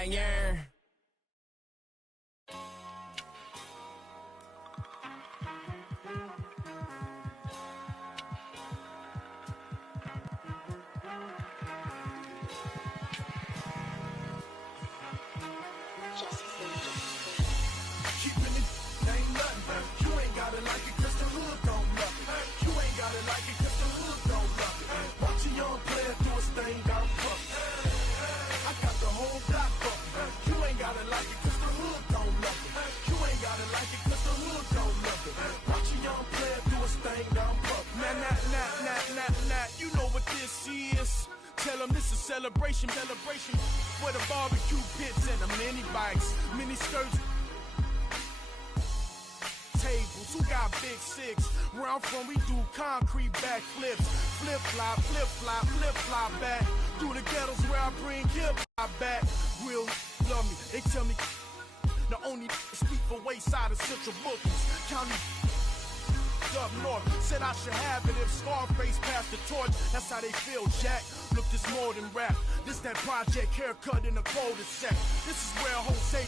like, yeah. Celebration, where the barbecue pits and the mini bikes, mini skirts, tables. Who got big six? Where I'm from, we do concrete backflips, flip flop back through the ghettos where I bring hip hop back. Real love me, they tell me the only speak for Wayside and Central Bookings County. Up north, said I should have it if Scarface passed the torch. That's how they feel, Jack. Look, this more than rap. This that project haircut in a cul-de-sac. This is where Jose.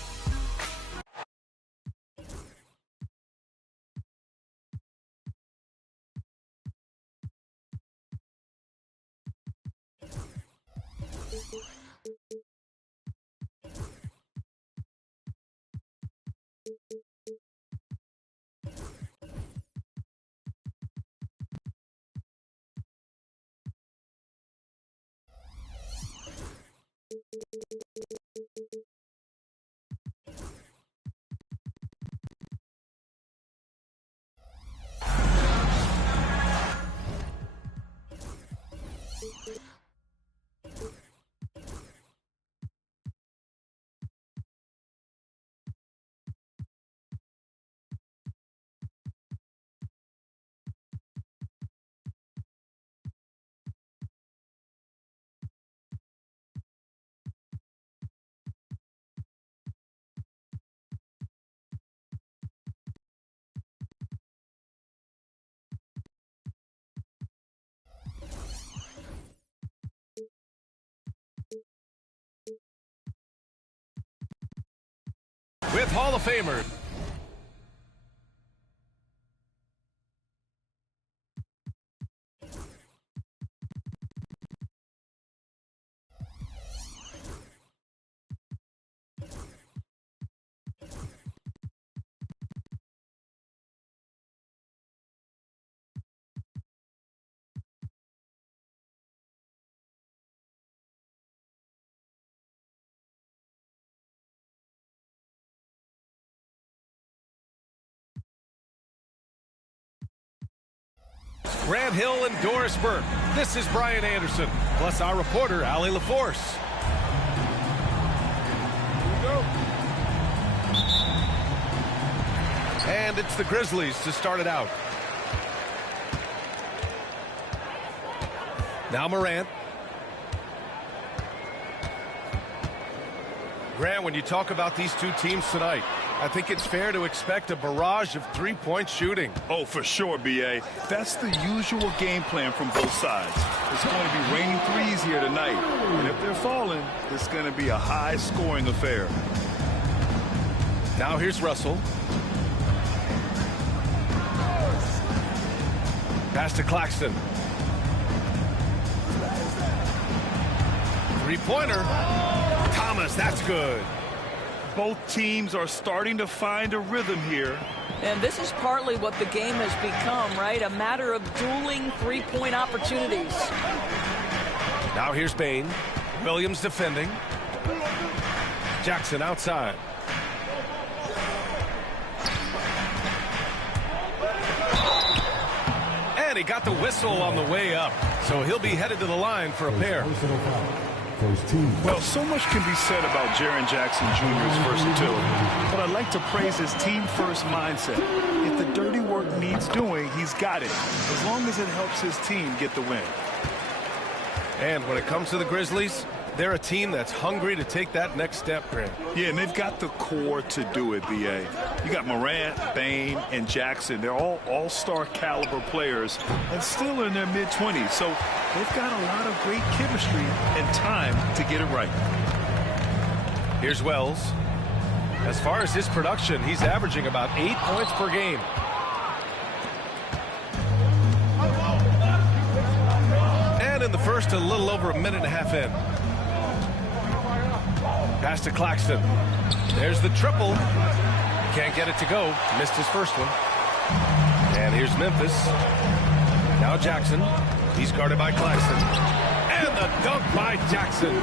With Hall of Famer Grant Hill and Doris Burke. This is Brian Anderson, plus our reporter, Allie LaForce. And it's the Grizzlies to start it out. Now Morant. Grant, when you talk about these two teams tonight, I think it's fair to expect a barrage of three-point shooting. Oh, for sure, B.A. That's the usual game plan from both sides. It's going to be raining threes here tonight. And if they're falling, it's going to be a high-scoring affair. Now here's Russell. Pass to Claxton. Three-pointer. Thomas, that's good. Both teams are starting to find a rhythm here. And this is partly what the game has become, right? A matter of dueling three-point opportunities. Now here's Bane. Williams defending. Jackson outside. And he got the whistle on the way up. So he'll be headed to the line for a pair. Well, so much can be said about Jaren Jackson Jr.'s versatility, but I'd like to praise his team-first mindset. If the dirty work needs doing, he's got it, as long as it helps his team get the win. And when it comes to the Grizzlies, they're a team that's hungry to take that next step, Grant. Yeah, and they've got the core to do it, B.A. You got Morant, Bane, and Jackson. They're all all-star caliber players and still in their mid-20s. So they've got a lot of great chemistry and time to get it right. Here's Wells. As far as his production, he's averaging about 8 points per game. And in the first, a little over a minute and a half in. Pass to Claxton. There's the triple. Can't get it to go. Missed his first one. And here's Memphis. Now Jackson. He's guarded by Claxton. And the dunk by Jackson.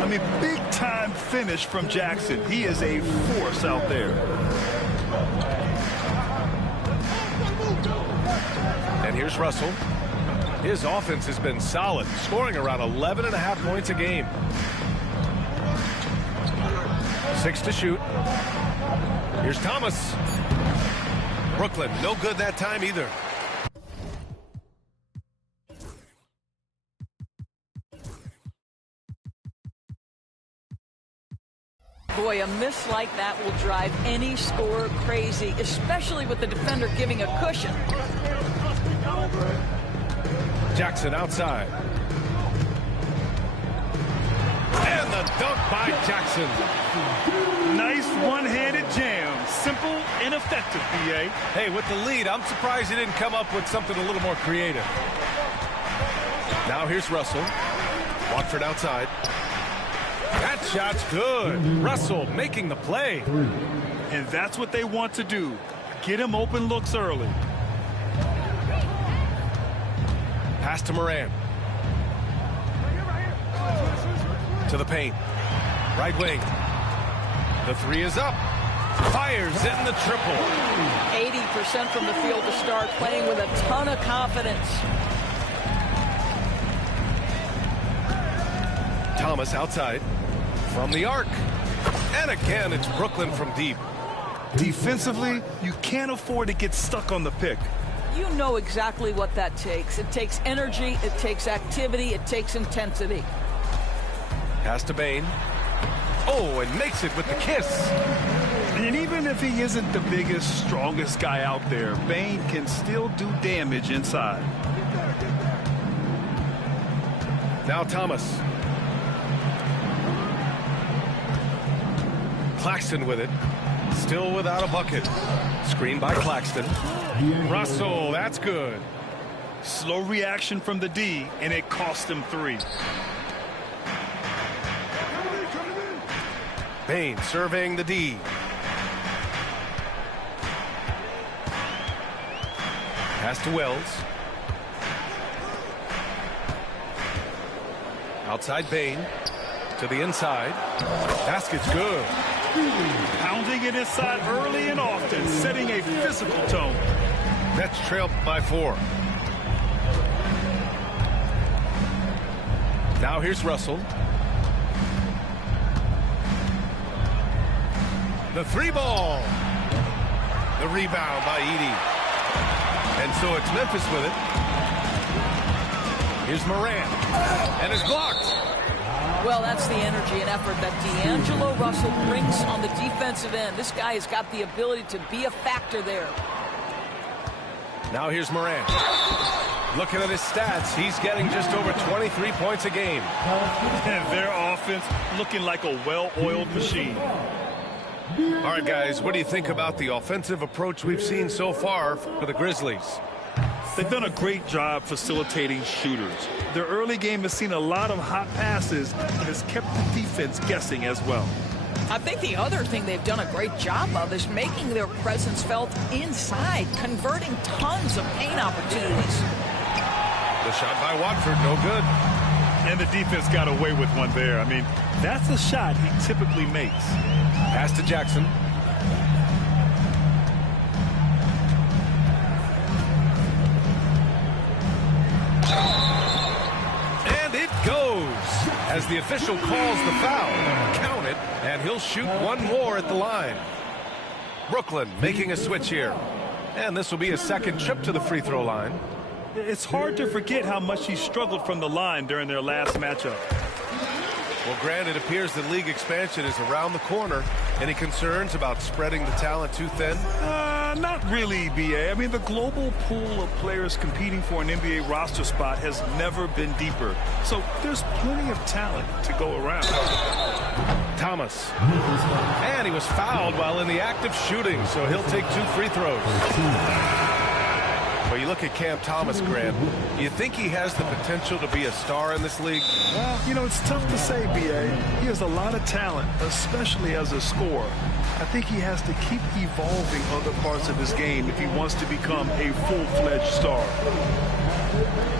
I mean, big-time finish from Jackson. He is a force out there. And here's Russell. His offense has been solid, scoring around 11.5 points a game. 6 to shoot. Here's Thomas. Brooklyn, no good that time either. Boy, a miss like that will drive any scorer crazy, especially with the defender giving a cushion. Jackson outside. And the dunk by Jackson. Nice one-handed jam. Simple and effective, B.A. Hey, with the lead, I'm surprised he didn't come up with something a little more creative. Now here's Russell. Watford outside. That shot's good. Russell making the play. And that's what they want to do. Get him open looks early. Pass to Moran. To the paint. Right wing. The three is up. Fires in the triple. 80% from the field to start, playing with a ton of confidence. Thomas outside. From the arc. And again, it's Brooklyn from deep. Defensively, you can't afford to get stuck on the pick. You know exactly what that takes. It takes energy, it takes activity, it takes intensity. Pass to Bane. Oh, and makes it with the kiss. And even if he isn't the biggest, strongest guy out there, Bane can still do damage inside. Now Thomas. Claxton with it. Still without a bucket. Screen by Claxton. Russell, that's good. Slow reaction from the D, and it cost him 3. Bane surveying the D. Pass to Wells. Outside Bane. To the inside. Basket's good. Pounding it inside early and often, setting a physical tone. Nets trailed by 4. Now here's Russell. The 3-ball. The rebound by Edey. And so it's Memphis with it. Here's Moran. And it's blocked. Well, that's the energy and effort that D'Angelo Russell brings on the defensive end. This guy has got the ability to be a factor there. Now here's Moran. Looking at his stats, he's getting just over 23 points a game. And their offense looking like a well-oiled machine. All right, guys, what do you think about the offensive approach we've seen so far for the Grizzlies? They've done a great job facilitating shooters. Their early game has seen a lot of hot passes and has kept the defense guessing as well. I think the other thing they've done a great job of is making their presence felt inside, converting tons of paint opportunities. The shot by Watford, no good. And the defense got away with one there. I mean, that's a shot he typically makes. Pass to Jackson. And it goes as the official calls the foul. Count it, and he'll shoot one more at the line. Brooklyn making a switch here. And this will be a second trip to the free throw line. It's hard to forget how much he struggled from the line during their last matchup. Well, Grant, it appears that league expansion is around the corner. Any concerns about spreading the talent too thin? Not really, B.A. I mean, the global pool of players competing for an NBA roster spot has never been deeper. So there's plenty of talent to go around. Thomas. And he was fouled while in the act of shooting, so he'll take 2 free throws. Well, you look at Cam Thomas, Grant. You think he has the potential to be a star in this league? Well, you know, it's tough to say, B.A. He has a lot of talent, especially as a scorer. I think he has to keep evolving other parts of his game if he wants to become a full-fledged star.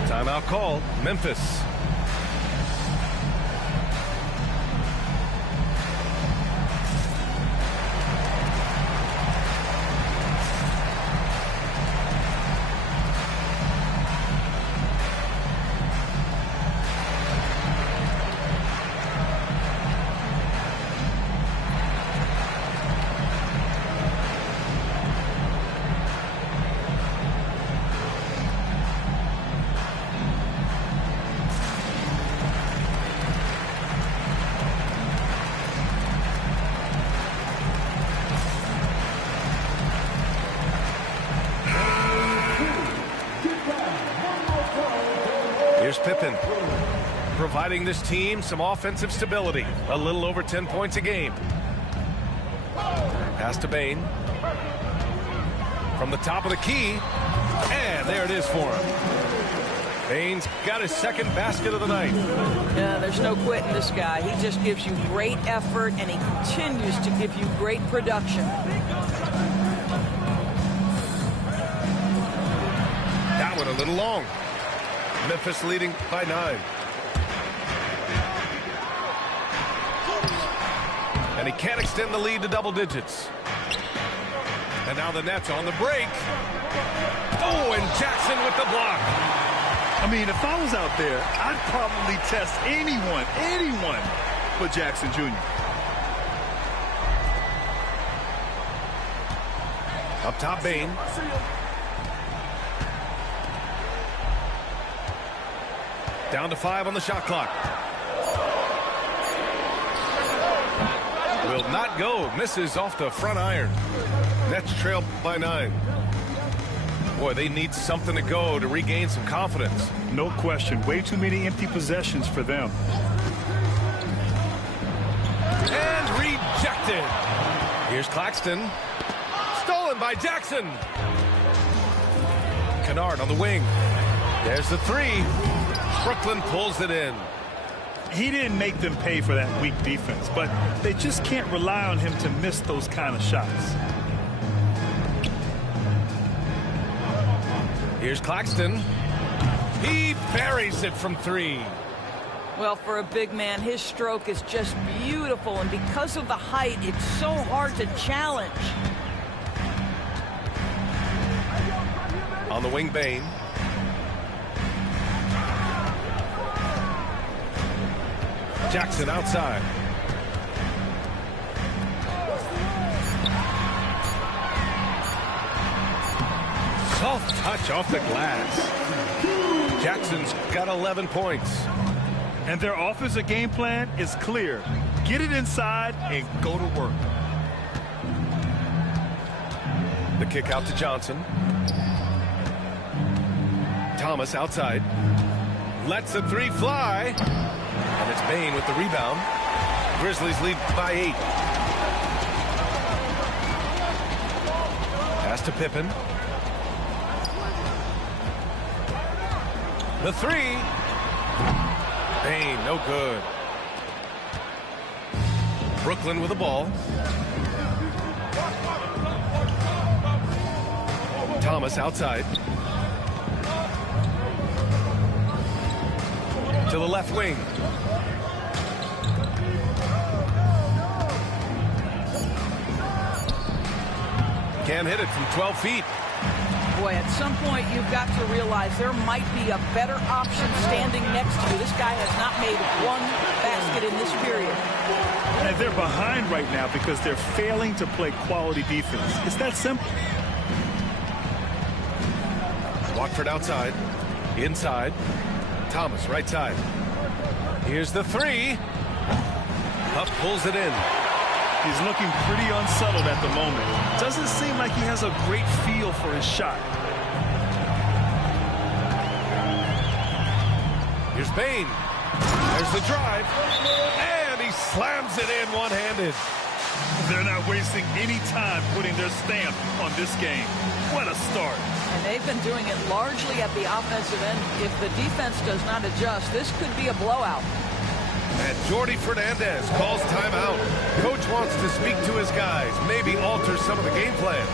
Timeout call, Memphis. Here's Pippen, providing this team some offensive stability. A little over 10 points a game. Pass to Bane. From the top of the key. And there it is for him. Bane's got his second basket of the night. Yeah, there's no quitting this guy. He just gives you great effort, and he continues to give you great production. That one a little long. Memphis leading by 9. And he can't extend the lead to double digits. And now the Nets on the break. Oh, and Jackson with the block. I mean, if I was out there, I'd probably test anyone but Jackson Jr. Up top, Bane. Down to 5 on the shot clock. Will not go. Misses off the front iron. Nets trail by 9. Boy, they need something to go to regain some confidence. No question. Way too many empty possessions for them. And rejected. Here's Claxton. Stolen by Jackson. Kennard on the wing. There's the 3. Brooklyn pulls it in. He didn't make them pay for that weak defense, but they just can't rely on him to miss those kind of shots. Here's Claxton. He buries it from 3. Well, for a big man, his stroke is just beautiful, and because of the height, it's so hard to challenge. On the wing, Bane. Jackson outside. Soft touch off the glass. Jackson's got 11 points. And their offensive game plan is clear. Get it inside and go to work. The kick out to Johnson. Thomas outside. Lets the 3 fly. And it's Bane with the rebound. Grizzlies lead by 8. Pass to Pippen. The 3. Bane, no good. Brooklyn with the ball. Thomas outside. To the left wing. Can't hit it from 12 feet. Boy, at some point you've got to realize there might be a better option standing next to you. This guy has not made one basket in this period. And they're behind right now because they're failing to play quality defense. It's that simple. Watford outside. Inside. Thomas right side. Here's the 3. Huff pulls it in. He's looking pretty unsettled at the moment. Doesn't seem like he has a great feel for his shot. Here's Bane. There's the drive. And he slams it in one-handed. They're not wasting any time putting their stamp on this game. What a start. And they've been doing it largely at the offensive end. If the defense does not adjust, this could be a blowout. And Jordi Fernandez calls timeout. Coach wants to speak to his guys, maybe alter some of the game plan.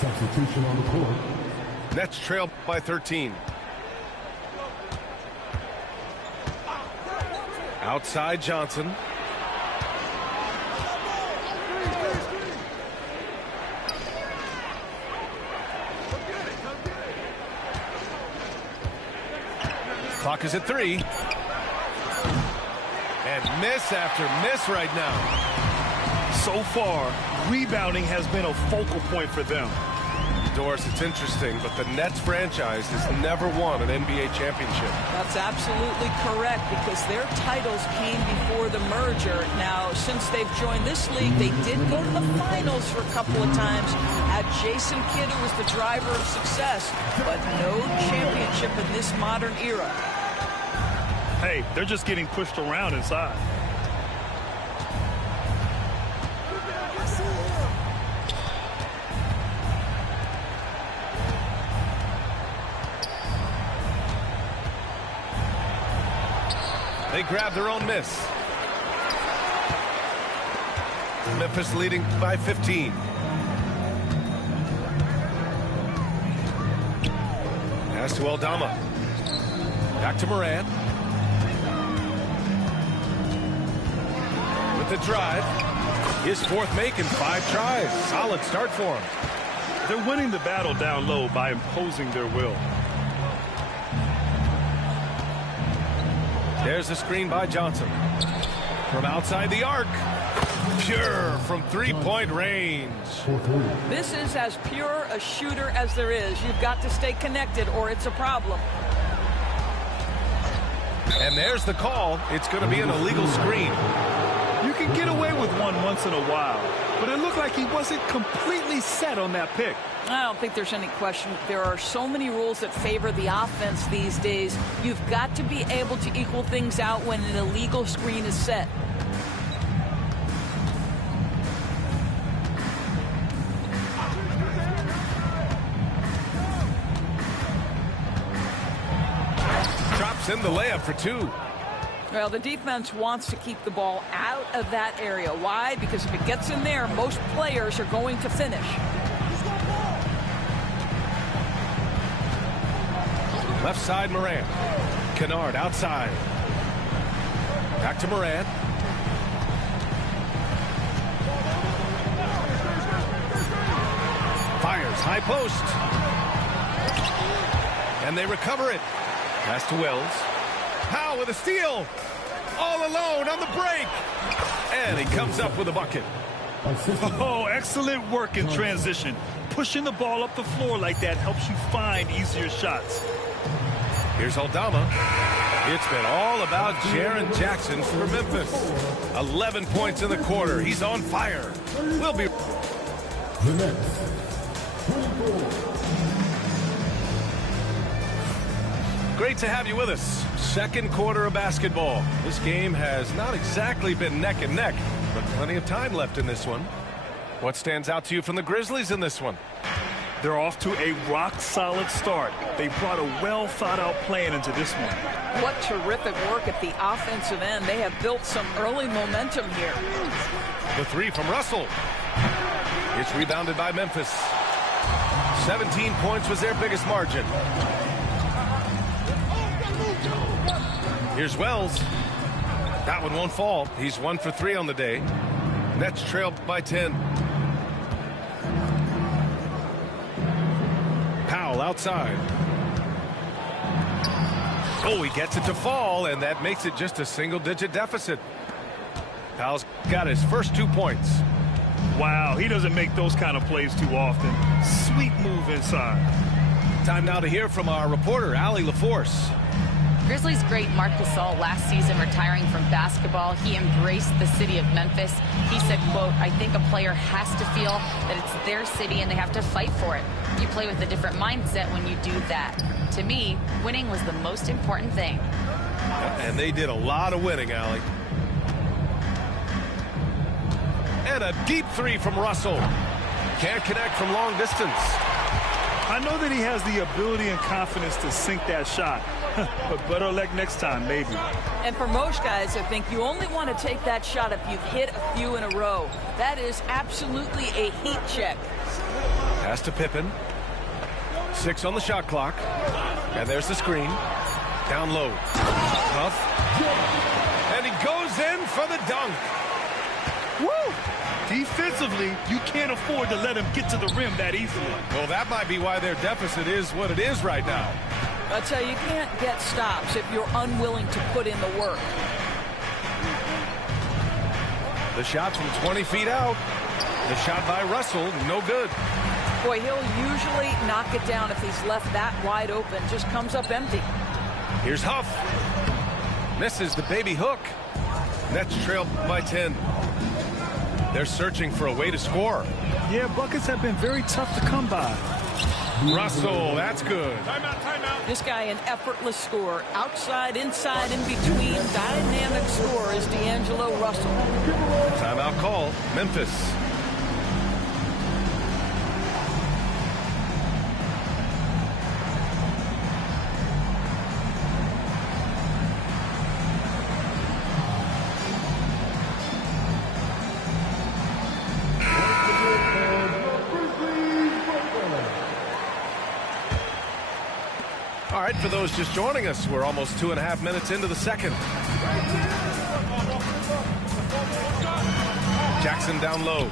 Substitution on the court. Nets trail by 13. Outside Johnson. Clock is at 3. And miss after miss right now. So far, rebounding has been a focal point for them. Doris, it's interesting, but the Nets franchise has never won an NBA championship. That's absolutely correct, because their titles came before the merger. Now, since they've joined this league, they did go to the finals for a couple of times. Had Jason Kidd, who was the driver of success, but no championship in this modern era. Hey, they're just getting pushed around inside. They grab their own miss. Memphis leading by 15. Pass to Aldama. Back to Moran. With the drive. His fourth make in 5 tries. Solid start for him. They're winning the battle down low by imposing their will. There's a screen by Johnson. From outside the arc. Pure from three-point range. This is as pure a shooter as there is. You've got to stay connected or it's a problem. And there's the call. It's going to be an illegal screen. You can get away with one once in a while, but it looked like he wasn't completely set on that pick. I don't think there's any question. There are so many rules that favor the offense these days. You've got to be able to equal things out when an illegal screen is set. Drops in the layup for 2. Well, the defense wants to keep the ball out of that area. Why? Because if it gets in there, most players are going to finish. Left side, Moran. Kennard outside. Back to Moran. Fires, high post. And they recover it. Pass to Wells. Powell with a steal. All alone on the break. And he comes up with a bucket. Oh, excellent work in transition. Pushing the ball up the floor like that helps you find easier shots. Here's Aldama. It's been all about Jaren Jackson for Memphis. 11 points in the quarter. He's on fire. We'll be... The Nets, 24. Great to have you with us. Second quarter of basketball. This game has not exactly been neck and neck, but plenty of time left in this one. What stands out to you from the Grizzlies in this one? They're off to a rock-solid start. They brought a well-thought-out plan into this one. What terrific work at the offensive end. They have built some early momentum here. The 3 from Russell. It's rebounded by Memphis. 17 points was their biggest margin. Here's Wells. That one won't fall. He's 1 for 3 on the day. Nets trail by 10. Powell outside. Oh, he gets it to fall, and that makes it just a single-digit deficit. Powell's got his first 2 points. Wow, he doesn't make those kind of plays too often. Sweet move inside. Time now to hear from our reporter, Allie LaForce. Grizzlies great Marc Gasol last season retiring from basketball. He embraced the city of Memphis. He said, quote, "I think a player has to feel that it's their city and they have to fight for it. You play with a different mindset when you do that. To me, winning was the most important thing." And they did a lot of winning, Allie. And a deep 3 from Russell. Can't connect from long distance. I know that he has the ability and confidence to sink that shot. But better luck next time, maybe. And for most guys, I think you only want to take that shot if you've hit a few in a row. That is absolutely a heat check. Pass to Pippen. 6 on the shot clock. And there's the screen. Down low. Huff. And he goes in for the dunk. Woo! Defensively, you can't afford to let him get to the rim that easily. Well, that might be why their deficit is what it is right now. I tell you, you can't get stops if you're unwilling to put in the work. The shot from 20 feet out. The shot by Russell, no good. Boy, he'll usually knock it down if he's left that wide open. Just comes up empty. Here's Huff. Misses the baby hook. Nets trail by 10. They're searching for a way to score. Yeah, buckets have been very tough to come by. Russell, that's good. Timeout, timeout. This guy, an effortless scorer. Outside, inside, in between. Dynamic scorer is D'Angelo Russell. Timeout call, Memphis. All right, for those just joining us, we're almost 2.5 minutes into the second. Jackson down low.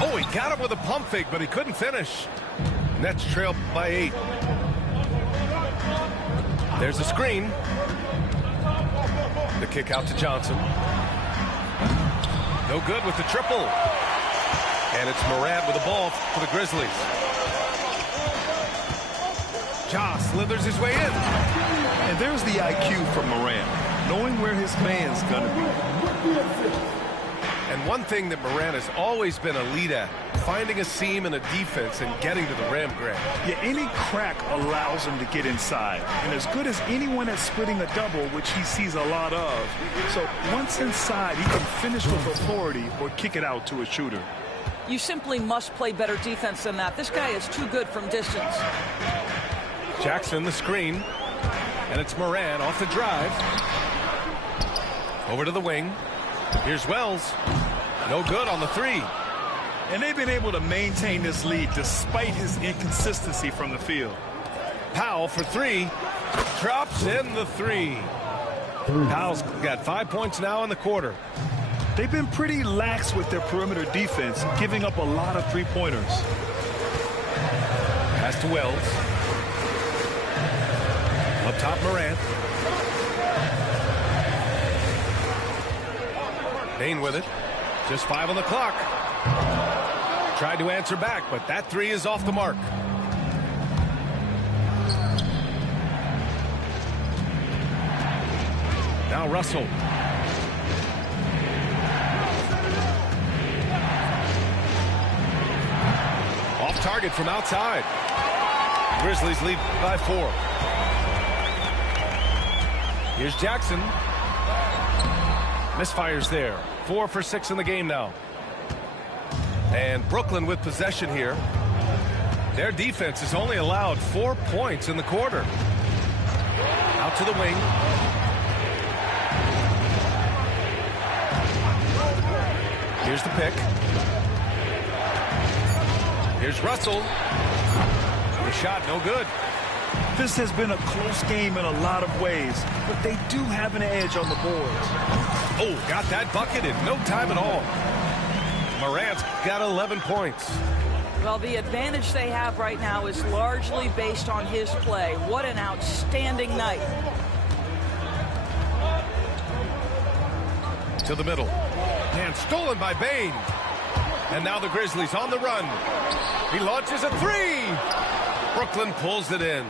Oh, he got it with a pump fake, but he couldn't finish. Nets trail by 8. There's a screen. The kick out to Johnson. No good with the triple. And it's Morant with the ball for the Grizzlies. Ja slithers his way in. And there's the IQ from Morant, knowing where his man's going to be. And one thing that Morant has always been elite at, finding a seam in a defense and getting to the rim, Grant. Yeah, any crack allows him to get inside. And as good as anyone at splitting a double, which he sees a lot of. So once inside, he can finish with authority or kick it out to a shooter. You simply must play better defense than that. This guy is too good from distance. Jackson, the screen. And it's Morant off the drive. Over to the wing. Here's Wells. No good on the 3. And they've been able to maintain this lead despite his inconsistency from the field. Powell for 3. Drops in the 3. Powell's got 5 points now in the quarter. They've been pretty lax with their perimeter defense, giving up a lot of three-pointers. Pass to Wells. Up top, Morant. Payne with it. Just 5 on the clock. Tried to answer back, but that 3 is off the mark. Now Russell. Off target from outside. Grizzlies lead by 4. Here's Jackson. Misfires there. 4 for 6 in the game now. And Brooklyn with possession here. Their defense has only allowed 4 points in the quarter. Out to the wing. Here's the pick. Here's Russell. The shot no good. This has been a close game in a lot of ways, but they do have an edge on the boards. Oh, got that bucket in no time at all. Morant's got 11 points. Well, the advantage they have right now is largely based on his play. What an outstanding night. To the middle. And stolen by Bane. And now the Grizzlies on the run. He launches a three. Brooklyn pulls it in.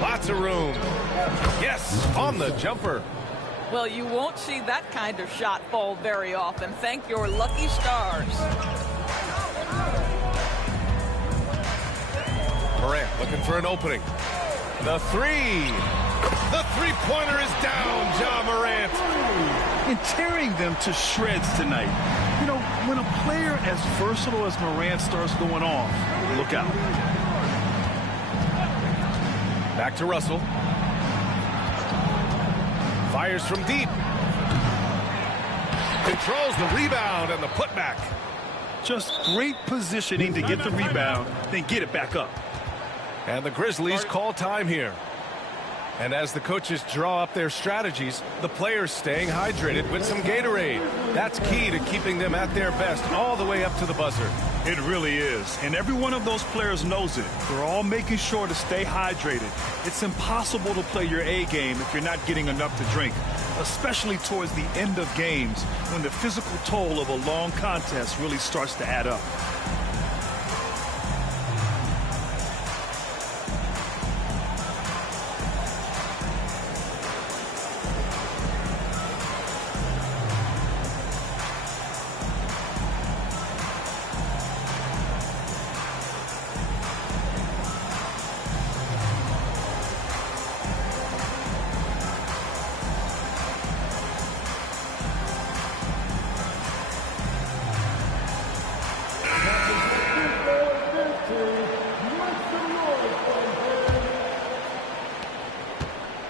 Lots of room. Yes, on the jumper. Well, you won't see that kind of shot fall very often. Thank your lucky stars. Morant looking for an opening. The three. The three-pointer is down, Ja Morant. And tearing them to shreds tonight. You know, when a player as versatile as Morant starts going off, look out. Back to Russell. Fires from deep. Controls the rebound and the putback. Just great positioning to get the rebound, then get it back up. And the Grizzlies call time here. And as the coaches draw up their strategies, the players staying hydrated with some Gatorade. That's key to keeping them at their best all the way up to the buzzer. It really is. And every one of those players knows it. They're all making sure to stay hydrated. It's impossible to play your A game if you're not getting enough to drink, especially towards the end of games when the physical toll of a long contest really starts to add up.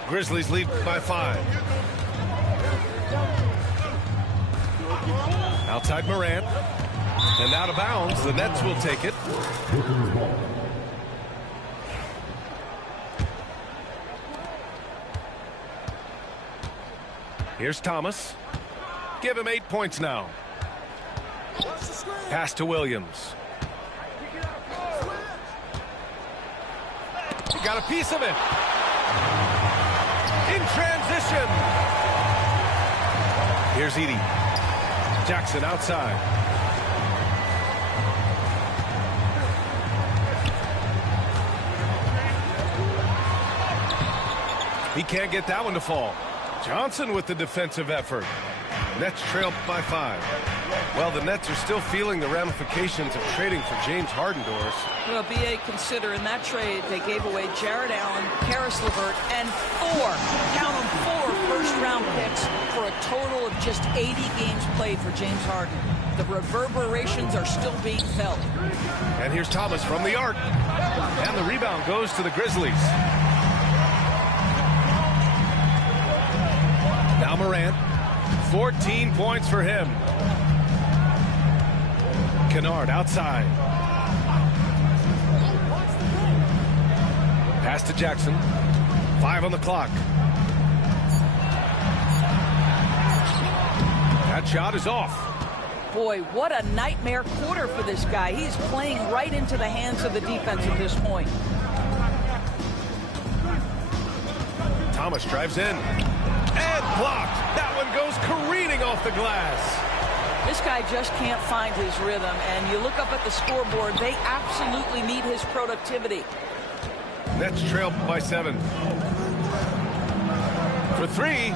Grizzlies lead by 5. Outside Morant. And out of bounds. The Nets will take it. Here's Thomas. Give him 8 points now. Pass to Williams. He got a piece of it. In transition. Here's Edey. Jackson outside. He can't get that one to fall. Johnson with the defensive effort. Nets trail by 5. Well, the Nets are still feeling the ramifications of trading for James Harden, Doris. Well, B.A., consider in that trade they gave away Jarrett Allen, Karis LeVert, and 4, count them, 4 first-round picks for a total of just 80 games played for James Harden. The reverberations are still being felt. And here's Thomas from the arc. And the rebound goes to the Grizzlies. Now Morant. 14 points for him. Kennard outside. Pass to Jackson. 5 on the clock. That shot is off. Boy, what a nightmare quarter for this guy. He's playing right into the hands of the defense at this point. Thomas drives in. And blocked. That one goes careening off the glass. This guy just can't find his rhythm, and you look up at the scoreboard, they absolutely need his productivity. Nets trail by 7. For 3.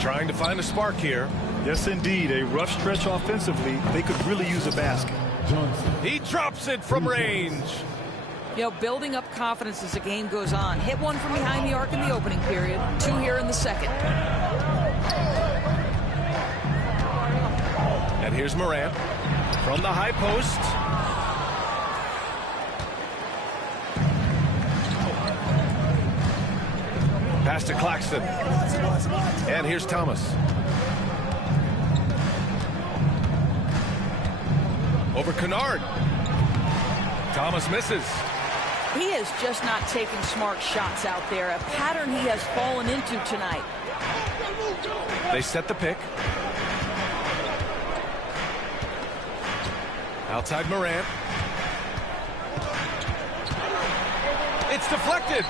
Trying to find a spark here. Yes, indeed. A rough stretch offensively. They could really use a basket. He drops it from range. You know, building up confidence as the game goes on. Hit one from behind the arc in the opening period. 2 here in the second. And here's Morant from the high post. Pass to Claxton. And here's Thomas. Over Kennard. Thomas misses. He is just not taking smart shots out there, a pattern he has fallen into tonight. They set the pick. Outside Morant. It's deflected.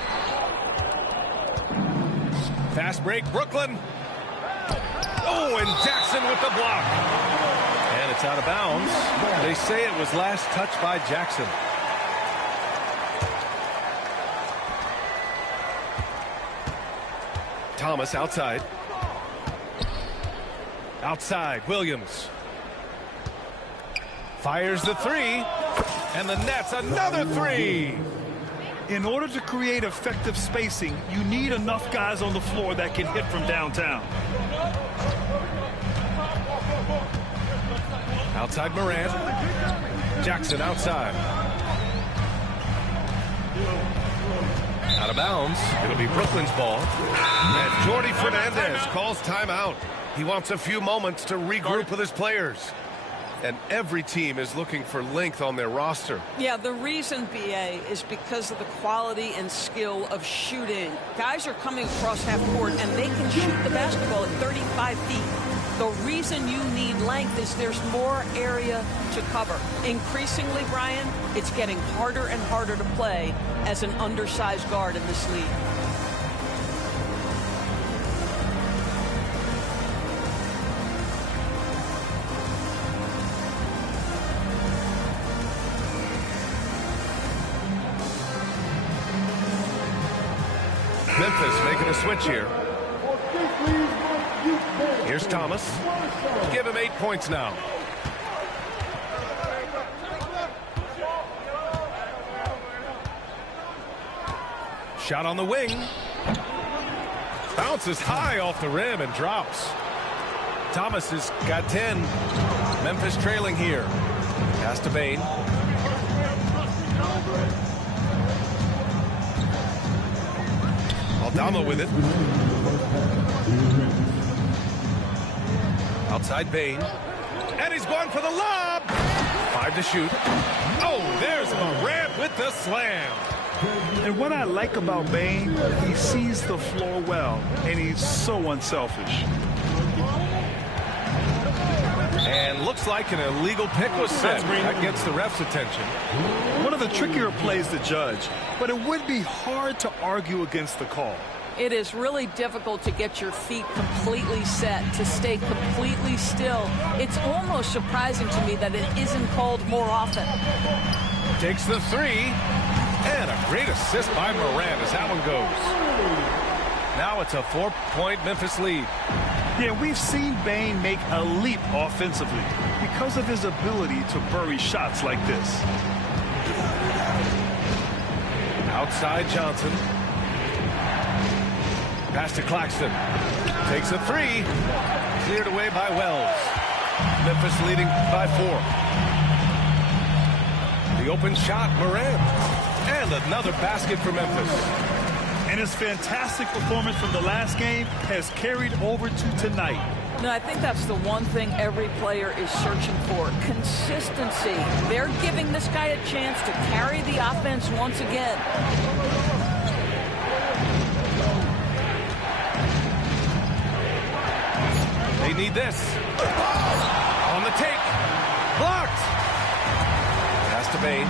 Fast break, Brooklyn. Oh, and Jackson with the block. And it's out of bounds. They say it was last touched by Jackson. Thomas outside. Outside, Williams. Fires the three. And the Nets another three. In order to create effective spacing, you need enough guys on the floor that can hit from downtown. Outside Morant. Jackson outside. Out of bounds. It'll be Brooklyn's ball. And Jordi Fernandez calls timeout. He wants a few moments to regroup with his players. And every team is looking for length on their roster. Yeah, the reason, BA, is because of the quality and skill of shooting. Guys are coming across half court, and they can shoot the basketball at 35 feet. The reason you need length is there's more area to cover. Increasingly, Brian, it's getting harder and harder to play as an undersized guard in this league. Memphis making a switch here. Here's Thomas. Give him 8 points now. Shot on the wing. Bounces high off the rim and drops. Thomas has got 10. Memphis trailing here. Pass to Bane. Aldama with it. Outside Bane. And he's going for the lob. 5 to shoot. Oh, there's Morant with the slam. And what I like about Bane, he sees the floor well, and he's so unselfish. And looks like an illegal pick was set. That gets the ref's attention. One of the trickier plays to judge, but it would be hard to argue against the call. It is really difficult to get your feet completely set, to stay completely still. It's almost surprising to me that it isn't called more often. Takes the three. And a great assist by Morant as that one goes. Now it's a 4-point Memphis lead. Yeah, we've seen Bane make a leap offensively because of his ability to bury shots like this. Outside Johnson. Pass to Claxton. Takes a three. Cleared away by Wells. Memphis leading by 4. The open shot, Morant. And another basket for Memphis. And his fantastic performance from the last game has carried over to tonight. No, I think that's the one thing every player is searching for. Consistency. They're giving this guy a chance to carry the offense once again. They need this. On the take. Blocked. Pass to Bane.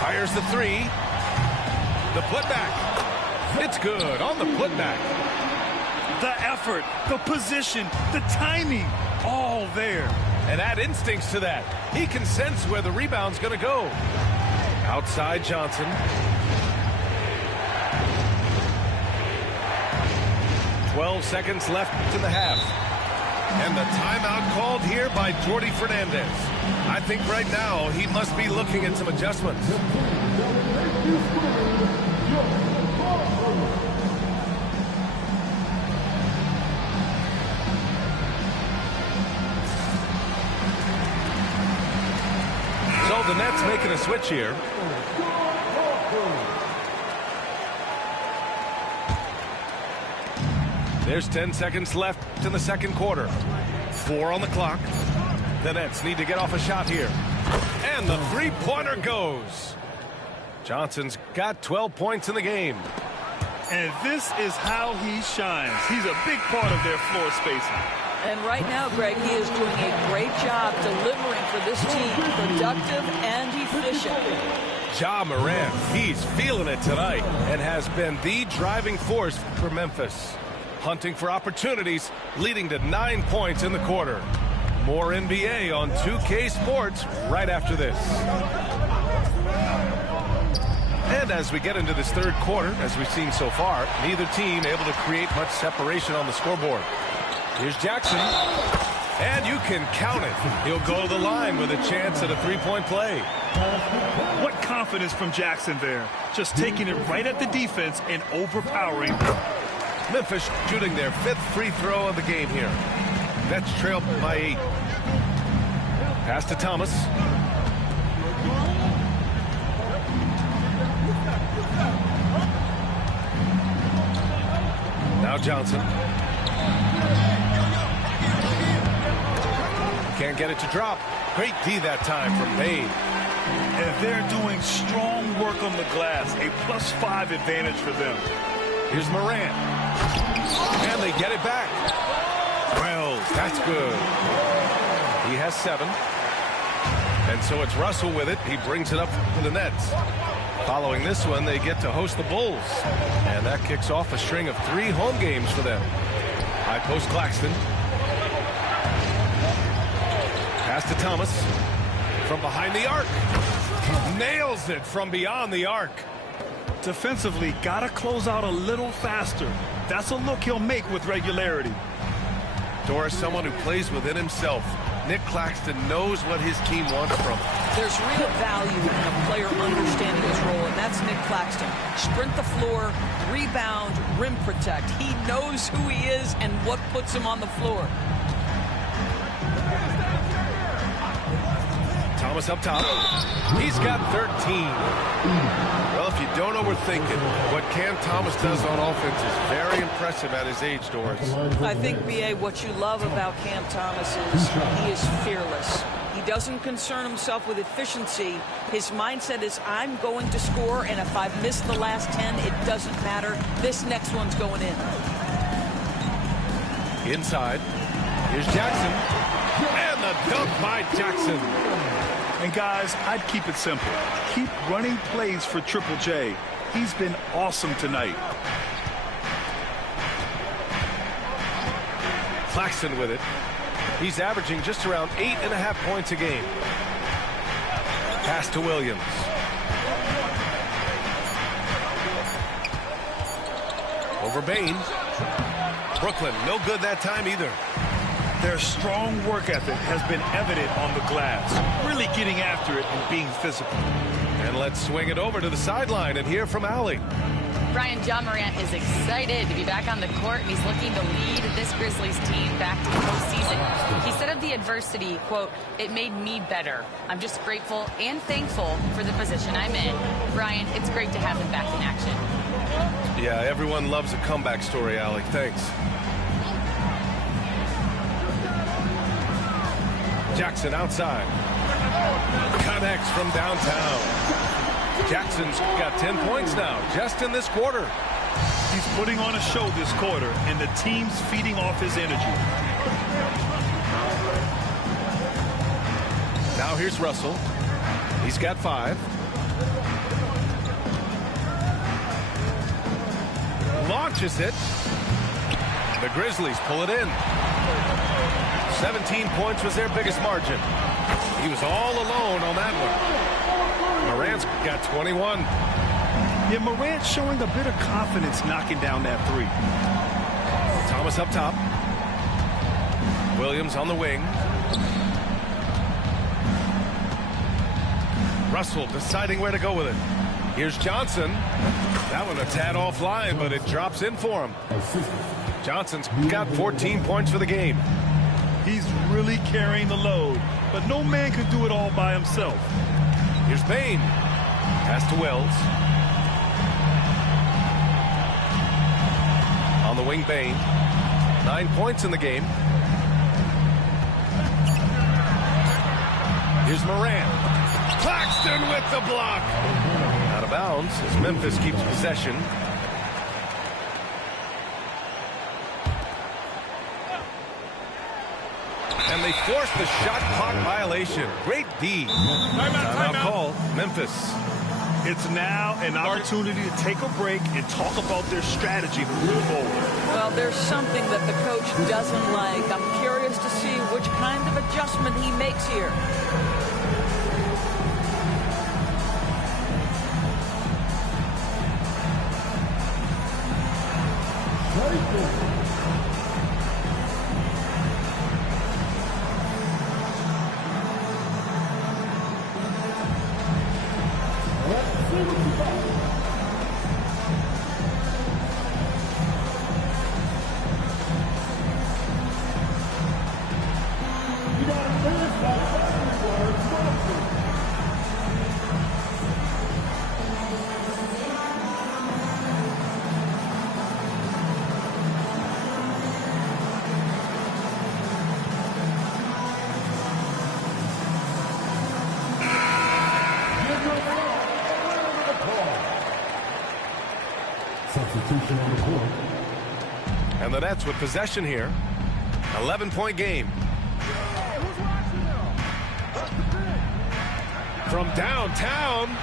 Fires the three. The putback. It's good on the putback. The effort, the position, the timing, all there. And add instincts to that. He can sense where the rebound's going to go. Outside Johnson. .12 seconds left in the half. And the timeout called here by Jordi Fernandez. I think right now he must be looking at some adjustments. So the Nets making a switch here. There's 10 seconds left in the second quarter. 4 on the clock. The Nets need to get off a shot here. And the three-pointer goes. Johnson's got 12 points in the game. And this is how he shines. He's a big part of their floor spacing. And right now, Greg, he is doing a great job delivering for this team, productive and efficient. Ja Morant, he's feeling it tonight and has been the driving force for Memphis. Hunting for opportunities, leading to 9 points in the quarter. More NBA on 2K Sports right after this. And as we get into this third quarter, as we've seen so far, neither team able to create much separation on the scoreboard. Here's Jackson, and you can count it. He'll go to the line with a chance at a three-point play. What confidence from Jackson there. Just taking it right at the defense and overpowering. Memphis shooting their 5th free throw of the game here. Nets trail by 8. Pass to Thomas. Now Johnson. Can't get it to drop. Great D that time from Bane. And they're doing strong work on the glass. A +5 advantage for them. Here's Morant. And they get it back. Well, that's good. He has 7. And so it's Russell with it. He brings it up for the Nets. Following this one, they get to host the Bulls. And that kicks off a string of 3 home games for them. High post Claxton. Pass to Thomas. From behind the arc. Nails it from beyond the arc. Defensively, got to close out a little faster. That's a look he'll make with regularity. Doris, someone who plays within himself. Nick Claxton knows what his team wants from him. There's real value in a player understanding his role, and that's Nick Claxton. Sprint the floor, rebound, rim protect. He knows who he is and what puts him on the floor. Thomas up top. He's got 13. Well, if you don't overthink it, what Cam Thomas does on offense is very impressive at his age, Doris. I think, B.A., what you love about Cam Thomas is he is fearless. He doesn't concern himself with efficiency. His mindset is, I'm going to score, and if I've missed the last 10, it doesn't matter. This next one's going in. Inside. Here's Jackson. And the dunk by Jackson. And guys, I'd keep it simple. Keep running plays for Triple J. He's been awesome tonight. Claxton with it. He's averaging just around 8.5 points a game. Pass to Williams. Over Bane. Brooklyn, no good that time either. Their strong work ethic has been evident on the glass, really getting after it and being physical. And let's swing it over to the sideline and hear from Allie. Brian, Ja Morant is excited to be back on the court, and he's looking to lead this Grizzlies team back to the postseason. He said of the adversity, quote, "It made me better. I'm just grateful and thankful for the position I'm in." Brian, it's great to have him back in action. Yeah, everyone loves a comeback story, Allie. Thanks. Jackson outside. Connects from downtown. Jackson's got 10 points now, just in this quarter. He's putting on a show this quarter, and the team's feeding off his energy. Now here's Russell. He's got 5. Launches it. The Grizzlies pull it in. 17 points was their biggest margin. He was all alone on that one. Morant's got 21. Yeah, Morant showing a bit of confidence knocking down that 3. Thomas up top. Williams on the wing. Russell deciding where to go with it. Here's Johnson. That one a tad offline, but it drops in for him. Johnson's got 14 points for the game. He's really carrying the load, but no man can do it all by himself. Here's Bane. Pass to Wells. On the wing, Bane. 9 points in the game. Here's Moran. Claxton with the block. Out of bounds as Memphis keeps possession. And they force the shot clock violation. Great D. Timeout call. Memphis. It's now an opportunity to take a break and talk about their strategy moving forward. Well, there's something that the coach doesn't like. I'm curious to see which kind of adjustment he makes here. Substitution on the court. And the Nets with possession here. 11-point game. From downtown.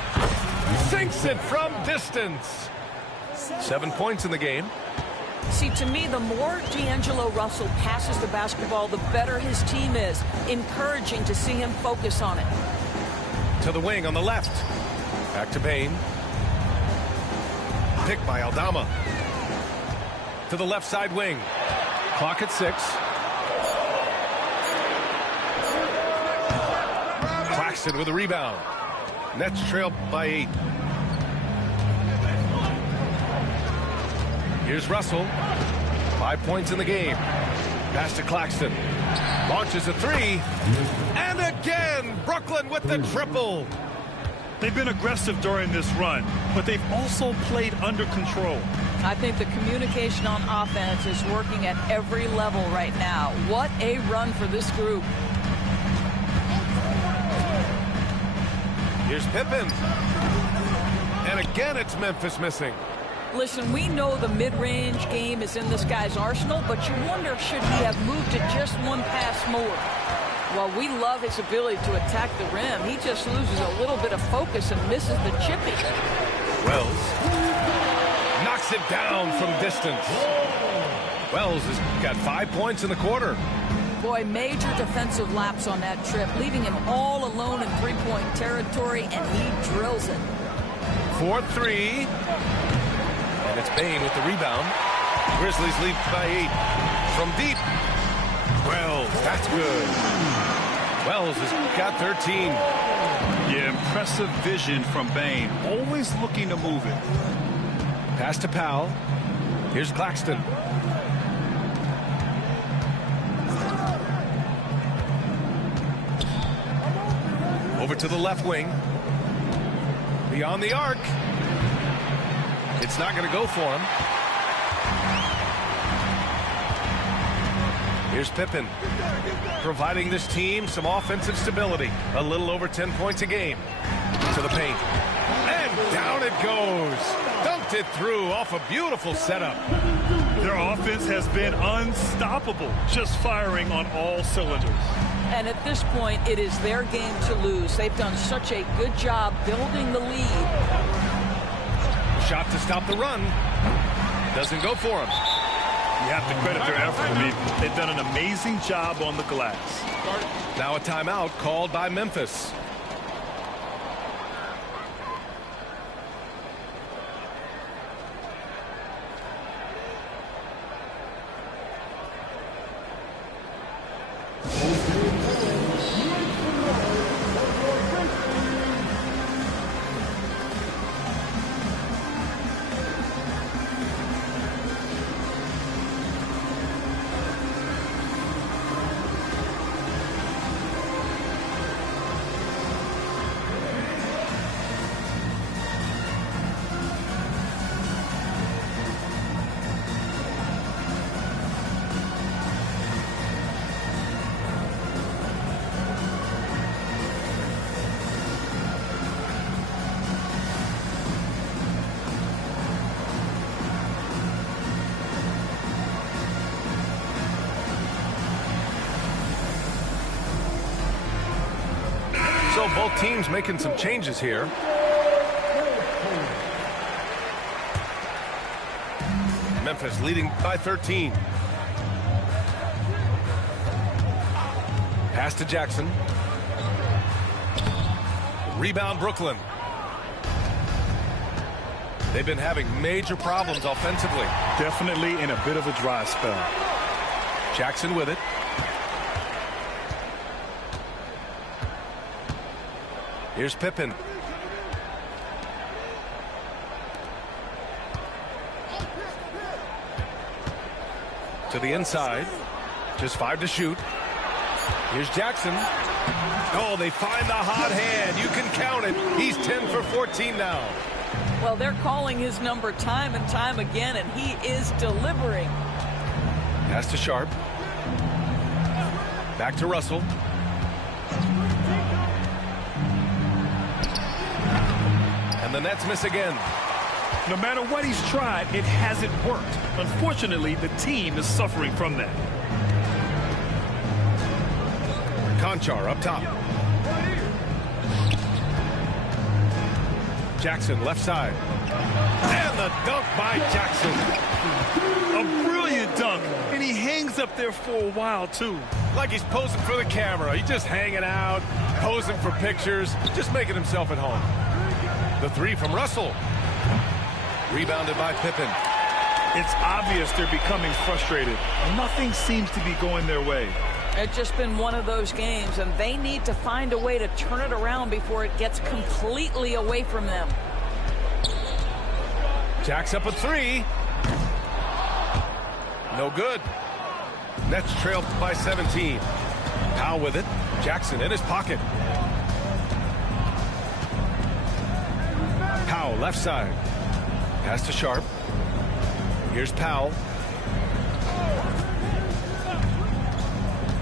Sinks it from distance. 7 points in the game. See, to me, the more D'Angelo Russell passes the basketball, the better his team is. Encouraging to see him focus on it. To the wing on the left. Back to Bane. Picked by Aldama. To the left side wing. Clock at 6. Claxton with a rebound. Nets trail by 8. Here's Russell. 5 points in the game. Pass to Claxton. Launches a 3. And again, Brooklyn with the triple. They've been aggressive during this run, but they've also played under control. I think the communication on offense is working at every level right now. What a run for this group. Here's Pippen. And again, it's Memphis missing. Listen, we know the mid-range game is in this guy's arsenal, but you wonder, should he have moved it just one pass more? Well, we love his ability to attack the rim. He just loses a little bit of focus and misses the chippy. Wells knocks it down from distance. Wells has got 5 points in the quarter. Boy, major defensive lapse on that trip, leaving him all alone in three-point territory, and he drills it. 4-3. And it's Bane with the rebound. Grizzlies lead by 8. From deep. Wells, that's good. Wells has got 13. Yeah, impressive vision from Bane. Always looking to move it. Pass to Powell. Here's Claxton. Over to the left wing. Beyond the arc. It's not going to go for him. Here's Pippen, providing this team some offensive stability. A little over 10 points a game. To the paint. And down it goes. Dunked it through off a beautiful setup. Their offense has been unstoppable, just firing on all cylinders. And at this point, it is their game to lose. They've done such a good job building the lead. Shot to stop the run. Doesn't go for him. You have to credit their effort. I mean, they've done an amazing job on the glass. Now a timeout called by Memphis. So both teams making some changes here. Memphis leading by 13. Pass to Jackson. Rebound Brooklyn. They've been having major problems offensively. Definitely in a bit of a dry spell. Jackson with it. Here's Pippen. To the inside. Just 5 to shoot. Here's Jackson. Oh, they find the hot hand. You can count it. He's 10 for 14 now. Well, they're calling his number time and time again, and he is delivering. Pass to Sharp. Back to Russell. And the Nets miss again. No matter what he's tried, it hasn't worked. Unfortunately, the team is suffering from that. Conchar up top. Jackson left side. And the dunk by Jackson. A brilliant dunk. And he hangs up there for a while, too. Like he's posing for the camera. He's just hanging out, posing for pictures, just making himself at home. The 3 from Russell. Rebounded by Pippen. It's obvious they're becoming frustrated. Nothing seems to be going their way. It's just been one of those games, and they need to find a way to turn it around before it gets completely away from them. Jack's up a 3. No good. Nets trailed by 17. Powell with it. Jackson in his pocket. Powell left side. Pass to Sharp. Here's Powell.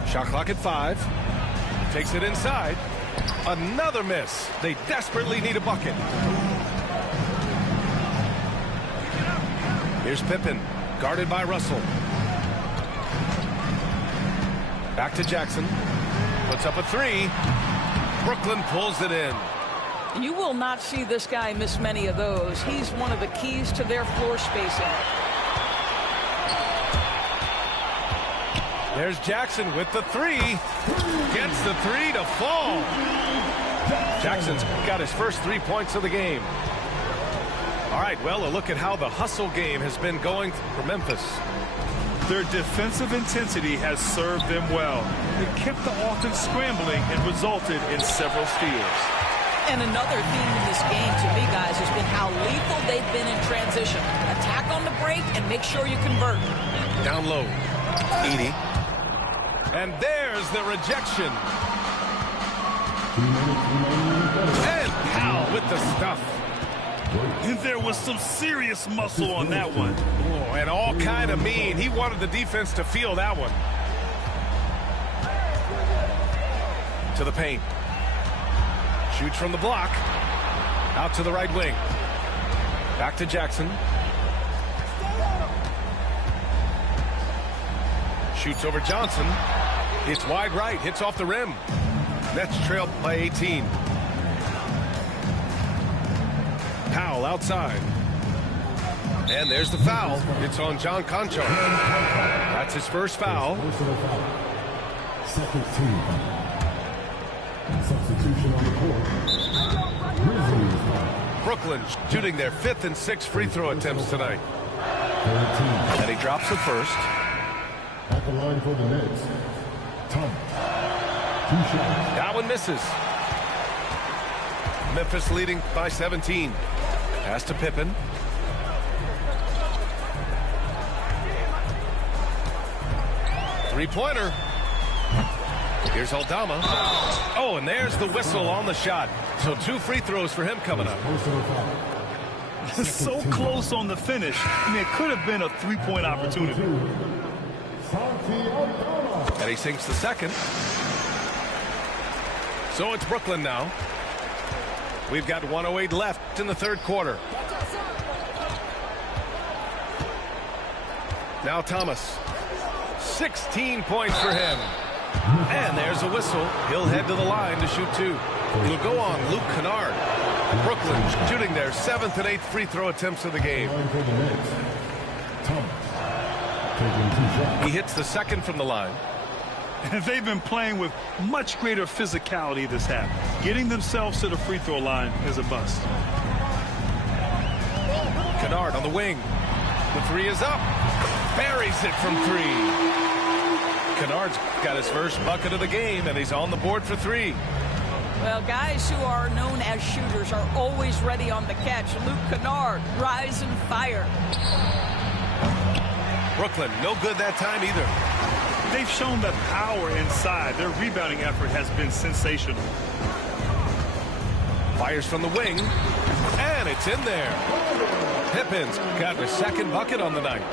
Shot clock at 5. Takes it inside. Another miss. They desperately need a bucket. Here's Pippen, guarded by Russell. Back to Jackson. Puts up a 3. Brooklyn pulls it in. You will not see this guy miss many of those. He's one of the keys to their floor spacing. There's Jackson with the 3. Gets the 3 to fall. Jackson's got his first 3 points of the game. All right, well, a look at how the hustle game has been going for Memphis. Their defensive intensity has served them well. It kept the offense scrambling and resulted in several steals. And another theme in this game, to me, guys, has been how lethal they've been in transition. Attack on the break and make sure you convert. Down low. Edey. And there's the rejection. And Powell with the stuff. And there was some serious muscle on that one. Oh, and all kind of mean. He wanted the defense to feel that one. To the paint. Shoots from the block. Out to the right wing. Back to Jackson. Shoots over Johnson. It's wide right. Hits off the rim. Nets trailed by 18. Powell outside. And there's the foul. It's on John Conchar. That's his first foul. Second team. Substitution on the court. Grizzlies. Brooklyn shooting their 5th and 6th free throw attempts tonight. And he drops the first. At the line for the Nets. Thomas. 2 shots. That one misses. Memphis leading by 17. Pass to Pippen. Three-pointer. Here's Aldama. Oh, and there's the whistle on the shot. So 2 free throws for him coming up. So close on the finish. I mean, it could have been a 3-point opportunity. And he sinks the second. So it's Brooklyn now. We've got 1:08 left in the third quarter. Now Thomas. 16 points for him. And there's a whistle. He'll head to the line to shoot 2. It'll go on Luke Kennard. Brooklyn shooting their 7th and 8th free throw attempts of the game. He hits the second from the line. And they've been playing with much greater physicality this half. Getting themselves to the free throw line is a bust. Kennard on the wing. The 3 is up. Buries it from 3. Kennard's got his first bucket of the game, and he's on the board for 3. Well, guys who are known as shooters are always ready on the catch. Luke Kennard, rise and fire. Brooklyn, no good that time either. They've shown that power inside. Their rebounding effort has been sensational. Fires from the wing, and it's in there. Pippen's got the second bucket on the night.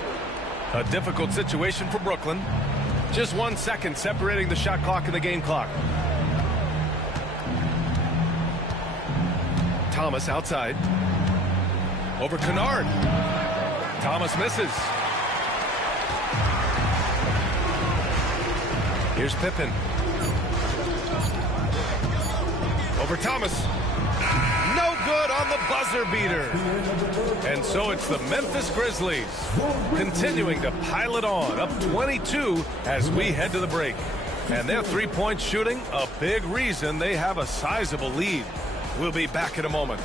A difficult situation for Brooklyn. Just 1 second separating the shot clock and the game clock. Thomas outside. Over Kennard. Thomas misses. Here's Pippen. Over Thomas. No good on the buzzer beater. And so it's the Memphis Grizzlies continuing to pile it on, up 22 as we head to the break. And their three-point shooting, a big reason they have a sizable lead. We'll be back in a moment.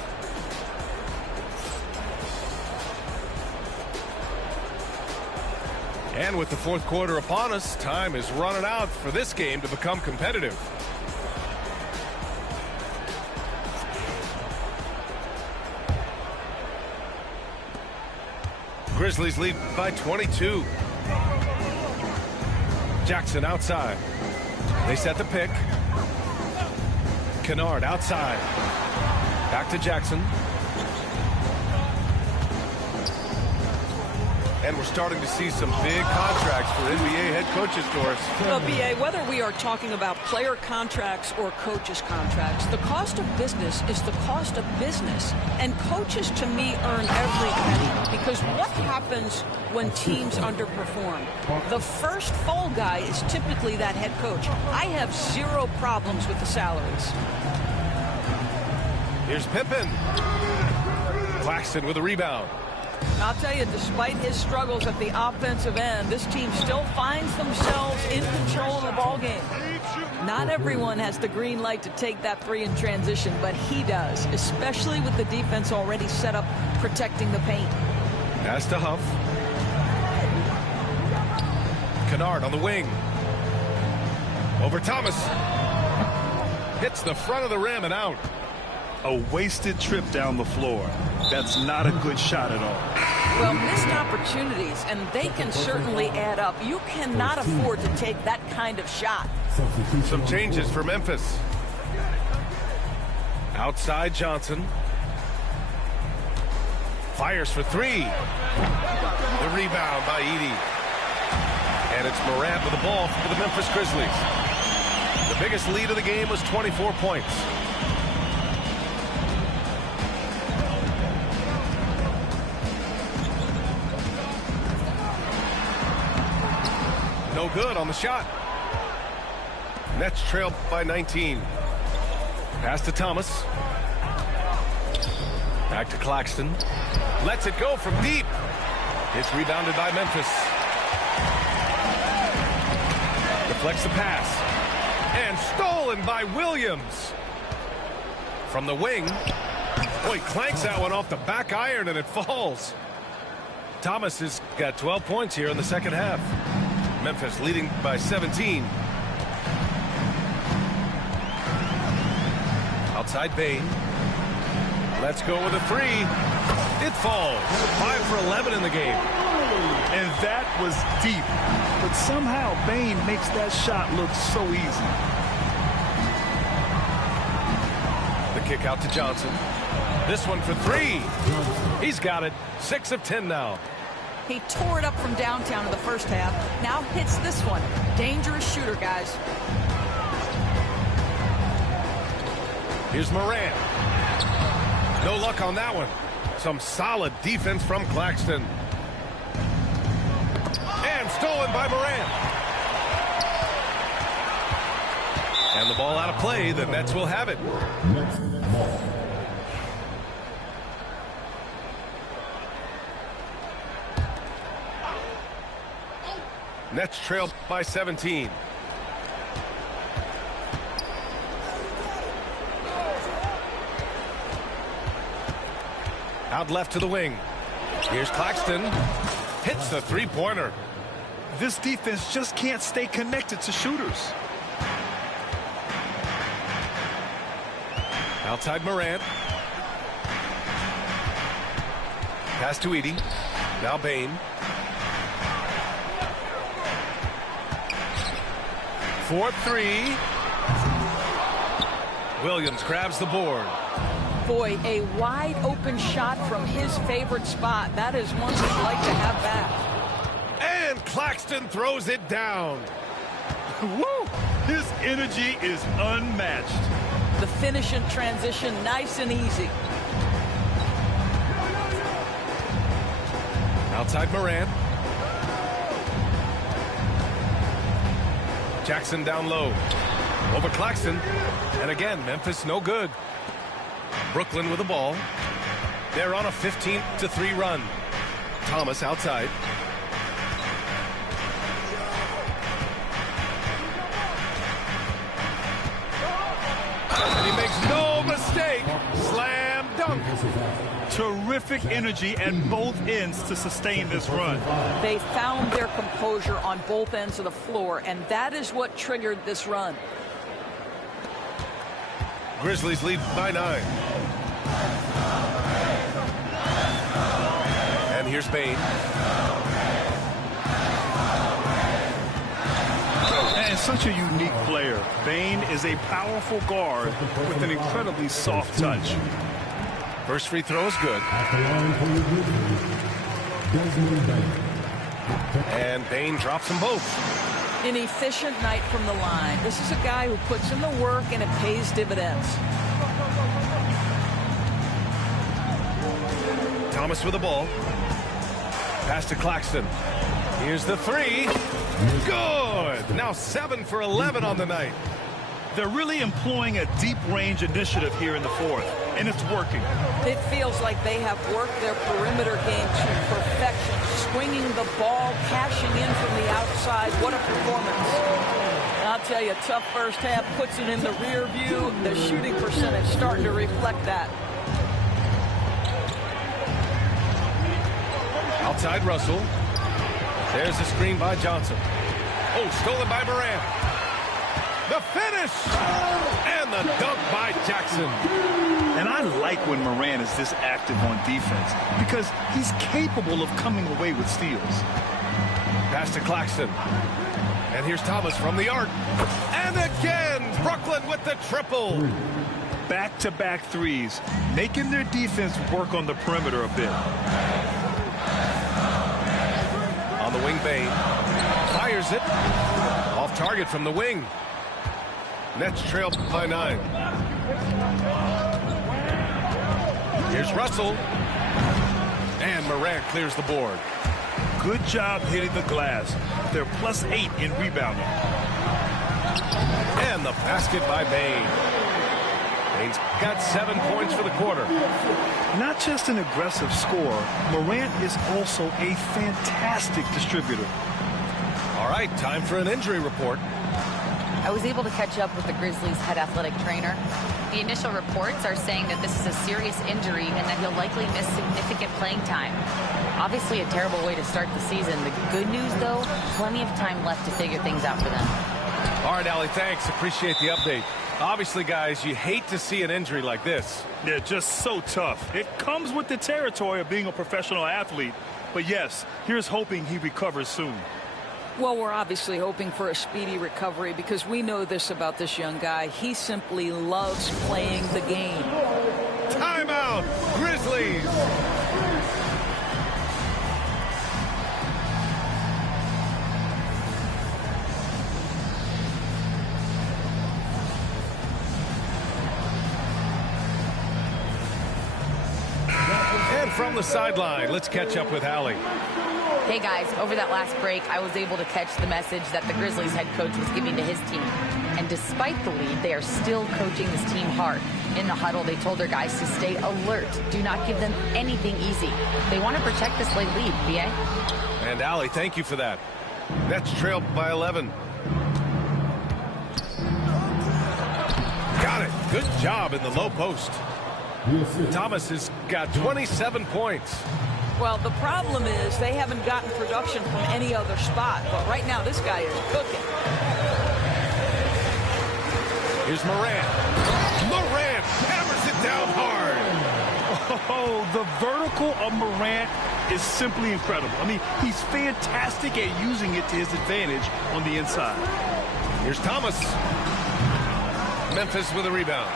And with the fourth quarter upon us, time is running out for this game to become competitive. Grizzlies lead by 22. Jackson outside. They set the pick. Kennard outside. Back to Jackson. And we're starting to see some big contracts for NBA head coaches, Doris. Well, B.A., whether we are talking about player contracts or coaches' contracts, the cost of business is the cost of business. And coaches, to me, earn every penny. Because what happens when teams underperform? The first fall guy is typically that head coach. I have zero problems with the salaries. Here's Pippen. Claxton with a rebound. I'll tell you, despite his struggles at the offensive end, this team still finds themselves in control of the ball game. Not everyone has the green light to take that three in transition, but he does, especially with the defense already set up protecting the paint. Pass to Huff. Kennard on the wing. Over Thomas. Hits the front of the rim and out. A wasted trip down the floor. That's not a good shot at all. Well, missed opportunities, and they can certainly add up. You cannot afford to take that kind of shot. Some changes for Memphis. Outside Johnson. Fires for three. The rebound by Edey. And it's Morant with the ball for the Memphis Grizzlies. The biggest lead of the game was 24 points. No good on the shot. Nets trailed by 19. Pass to Thomas. Back to Claxton. Lets it go from deep. It's rebounded by Memphis. Deflects the pass. And stolen by Williams. From the wing. Boy, clanks that one off the back iron and it falls. Thomas has got 12 points here in the second half. Memphis leading by 17. Outside Bane. Let's go with a three. It falls. 5 for 11 in the game. And that was deep. But somehow Bane makes that shot look so easy. The kick out to Johnson. This one for three. He's got it. 6 of 10 now. He tore it up from downtown in the first half. Now hits this one. Dangerous shooter, guys. Here's Morant. No luck on that one. Some solid defense from Claxton. And stolen by Morant. And the ball out of play. The Nets will have it. Nets ball. Nets trail by 17. Out left to the wing. Here's Claxton. Hits the three-pointer. This defense just can't stay connected to shooters. Outside Morant. Pass to Edey. Now Bane. 4-3. Williams grabs the board. Boy, a wide open shot from his favorite spot. That is one we'd like to have back. And Claxton throws it down. Woo! His energy is unmatched. The finish in transition, nice and easy. Outside Morant. Jackson down low. Over Claxton. And again, Memphis no good. Brooklyn with the ball. They're on a 15-3 run. Thomas outside. And he makes no mistake. Slam dunk. Terrific energy at both ends to sustain this run. They found their composure on both ends of the floor, and that is what triggered this run. Grizzlies lead by 9. And here's Bane. And such a unique player. Bane is a powerful guard with an incredibly soft touch. First free throw is good. At the line for the Grizzlies, Desmond Bane. And Bane drops them both. An efficient night from the line. This is a guy who puts in the work and it pays dividends. Thomas with the ball. Pass to Claxton. Here's the three. Good. Now 7 for 11 on the night. They're really employing a deep range initiative here in the fourth, and it's working. It feels like they have worked their perimeter game to perfection, swinging the ball, cashing in from the outside. What a performance. And I'll tell you, tough first half, puts it in the rear view. The shooting percentage starting to reflect that. Outside Russell. There's a screen by Johnson. Oh, stolen by Morant. The finish! And the dunk by Jackson. And I like when Morant is this active on defense because he's capable of coming away with steals. Pass to Claxton. And here's Thomas from the arc. And again, Brooklyn with the triple. Back-to-back threes, making their defense work on the perimeter a bit. On the wing, Bane. Fires it. Off target from the wing. Nets trail by 9. Here's Russell. And Morant clears the board. Good job hitting the glass. They're +8 in rebounding. And the basket by Bane. Bane's got 7 points for the quarter. Not just an aggressive scorer, Morant is also a fantastic distributor. All right, time for an injury report. I was able to catch up with the Grizzlies' head athletic trainer. The initial reports are saying that this is a serious injury and that he'll likely miss significant playing time. Obviously a terrible way to start the season. The good news, though, plenty of time left to figure things out for them. All right, Allie, thanks. Appreciate the update. Obviously, guys, you hate to see an injury like this. They're just so tough. It comes with the territory of being a professional athlete. But yes, here's hoping he recovers soon. Well, we're obviously hoping for a speedy recovery because we know this about this young guy. He simply loves playing the game. Timeout, Grizzlies! And from the sideline, let's catch up with Allie. Hey guys, over that last break, I was able to catch the message that the Grizzlies head coach was giving to his team. And despite the lead, they are still coaching this team hard. In the huddle, they told their guys to stay alert. Do not give them anything easy. They want to protect this late lead, B.A. And Allie, thank you for that. Nets trailed by 11. Got it. Good job in the low post. Thomas has got 27 points. Well, the problem is they haven't gotten production from any other spot. But right now, this guy is cooking. Here's Morant. Morant hammers it down hard. Oh, the vertical of Morant is simply incredible. I mean, he's fantastic at using it to his advantage on the inside. Here's Thomas. Memphis with a rebound.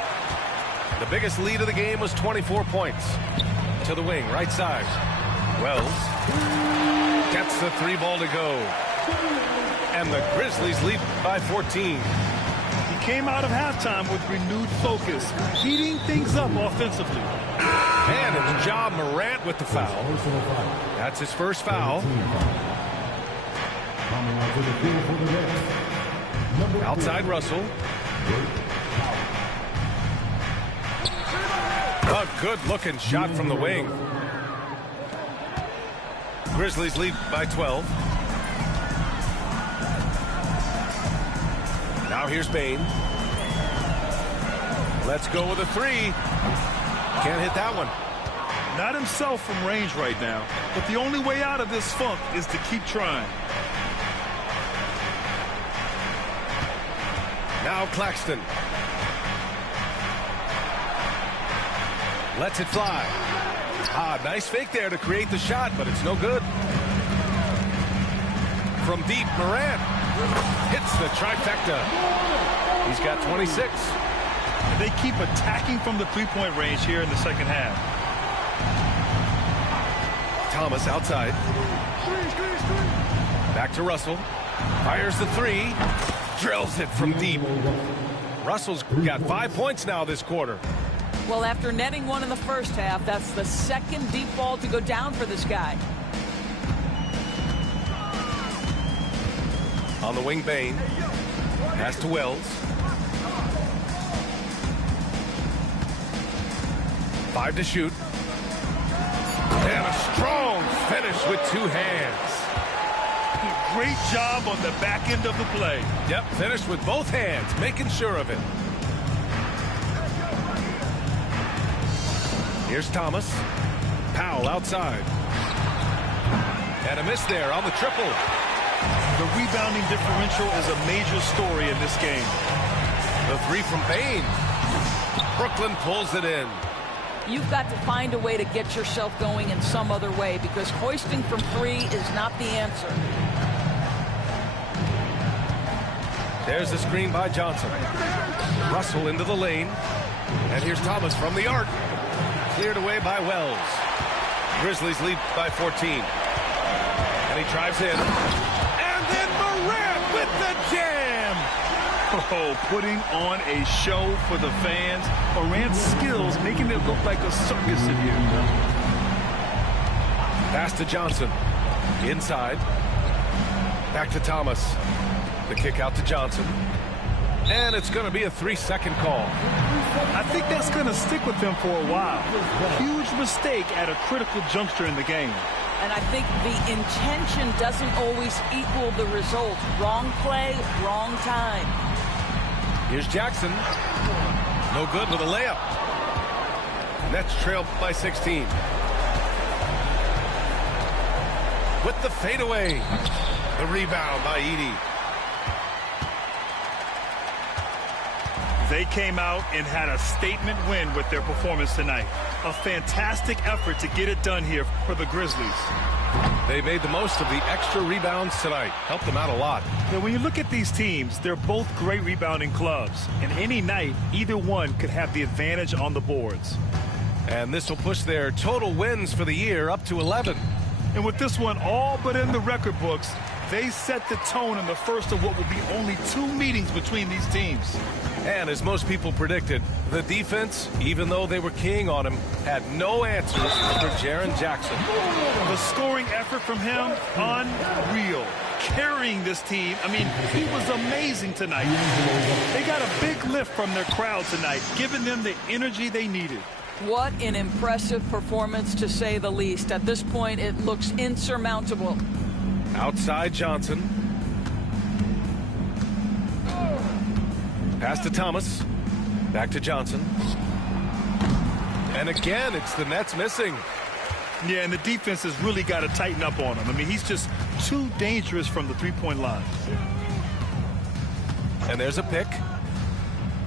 The biggest lead of the game was 24 points. To the wing, right side. Wells gets the 3 ball to go. And the Grizzlies lead by 14. He came out of halftime with renewed focus, heating things up offensively. And it's Ja Morant with the foul. That's his first foul. Outside Russell. A good-looking shot from the wing. Grizzlies lead by 12. Now here's Bane. Let's go with a 3. Can't hit that one. Not himself from range right now, but the only way out of this funk is to keep trying. Now Claxton. Lets it fly. Nice fake there to create the shot, but it's no good. From deep, Morant hits the trifecta. He's got 26. They keep attacking from the three-point range here in the second half. Thomas outside. Back to Russell. Fires the 3. Drills it from deep. Russell's got 5 points now this quarter. Well, after netting one in the first half, that's the second deep ball to go down for this guy. On the wing, Bane. Pass to Wells. 5 to shoot. And a strong finish with 2 hands. Great job on the back end of the play. Yep, finished with both hands, making sure of it. Here's Thomas. Powell outside. And a miss there on the triple. The rebounding differential is a major story in this game. The 3 from Bane. Brooklyn pulls it in. You've got to find a way to get yourself going in some other way, because hoisting from 3 is not the answer. There's the screen by Johnson. Russell into the lane. And here's Thomas from the arc. Cleared away by Wells. Grizzlies lead by 14. And he drives in. And then Morant with the jam. Oh, putting on a show for the fans. Morant's skills making it look like a circus in here. Pass to Johnson. Inside. Back to Thomas. The kick out to Johnson. And it's going to be a 3-second call. I think that's going to stick with them for a while. Huge mistake at a critical juncture in the game. And I think the intention doesn't always equal the result. Wrong play, wrong time. Here's Jackson. No good with a layup. Nets trailed by 16. With the fadeaway. The rebound by Edey. They came out and had a statement win with their performance tonight. A fantastic effort to get it done here for the Grizzlies. They made the most of the extra rebounds tonight. Helped them out a lot. Now, when you look at these teams, they're both great rebounding clubs. And any night, either one could have the advantage on the boards. And this will push their total wins for the year up to 11. And with this one all but in the record books, they set the tone in the first of what will be only 2 meetings between these teams. And as most people predicted, the defense, even though they were keying on him, had no answers for Jaren Jackson. The scoring effort from him, unreal. carrying this team. I mean, he was amazing tonight. They got a big lift from their crowd tonight, giving them the energy they needed. What an impressive performance, to say the least. At this point, it looks insurmountable. Outside Johnson. Pass to Thomas. Back to Johnson. And again, it's the Nets missing. Yeah, and the defense has really got to tighten up on him. I mean, he's just too dangerous from the three-point line. And there's a pick.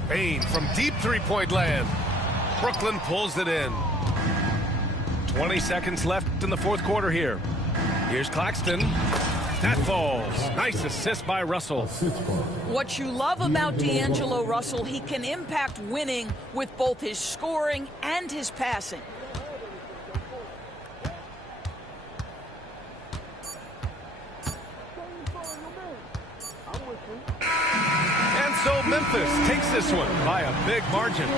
Payne from deep three-point land. Brooklyn pulls it in. 20 seconds left in the fourth quarter here. Here's Claxton. That falls. Nice assist by Russell. What you love about D'Angelo Russell, he can impact winning with both his scoring and his passing. And so Memphis takes this one by a big margin,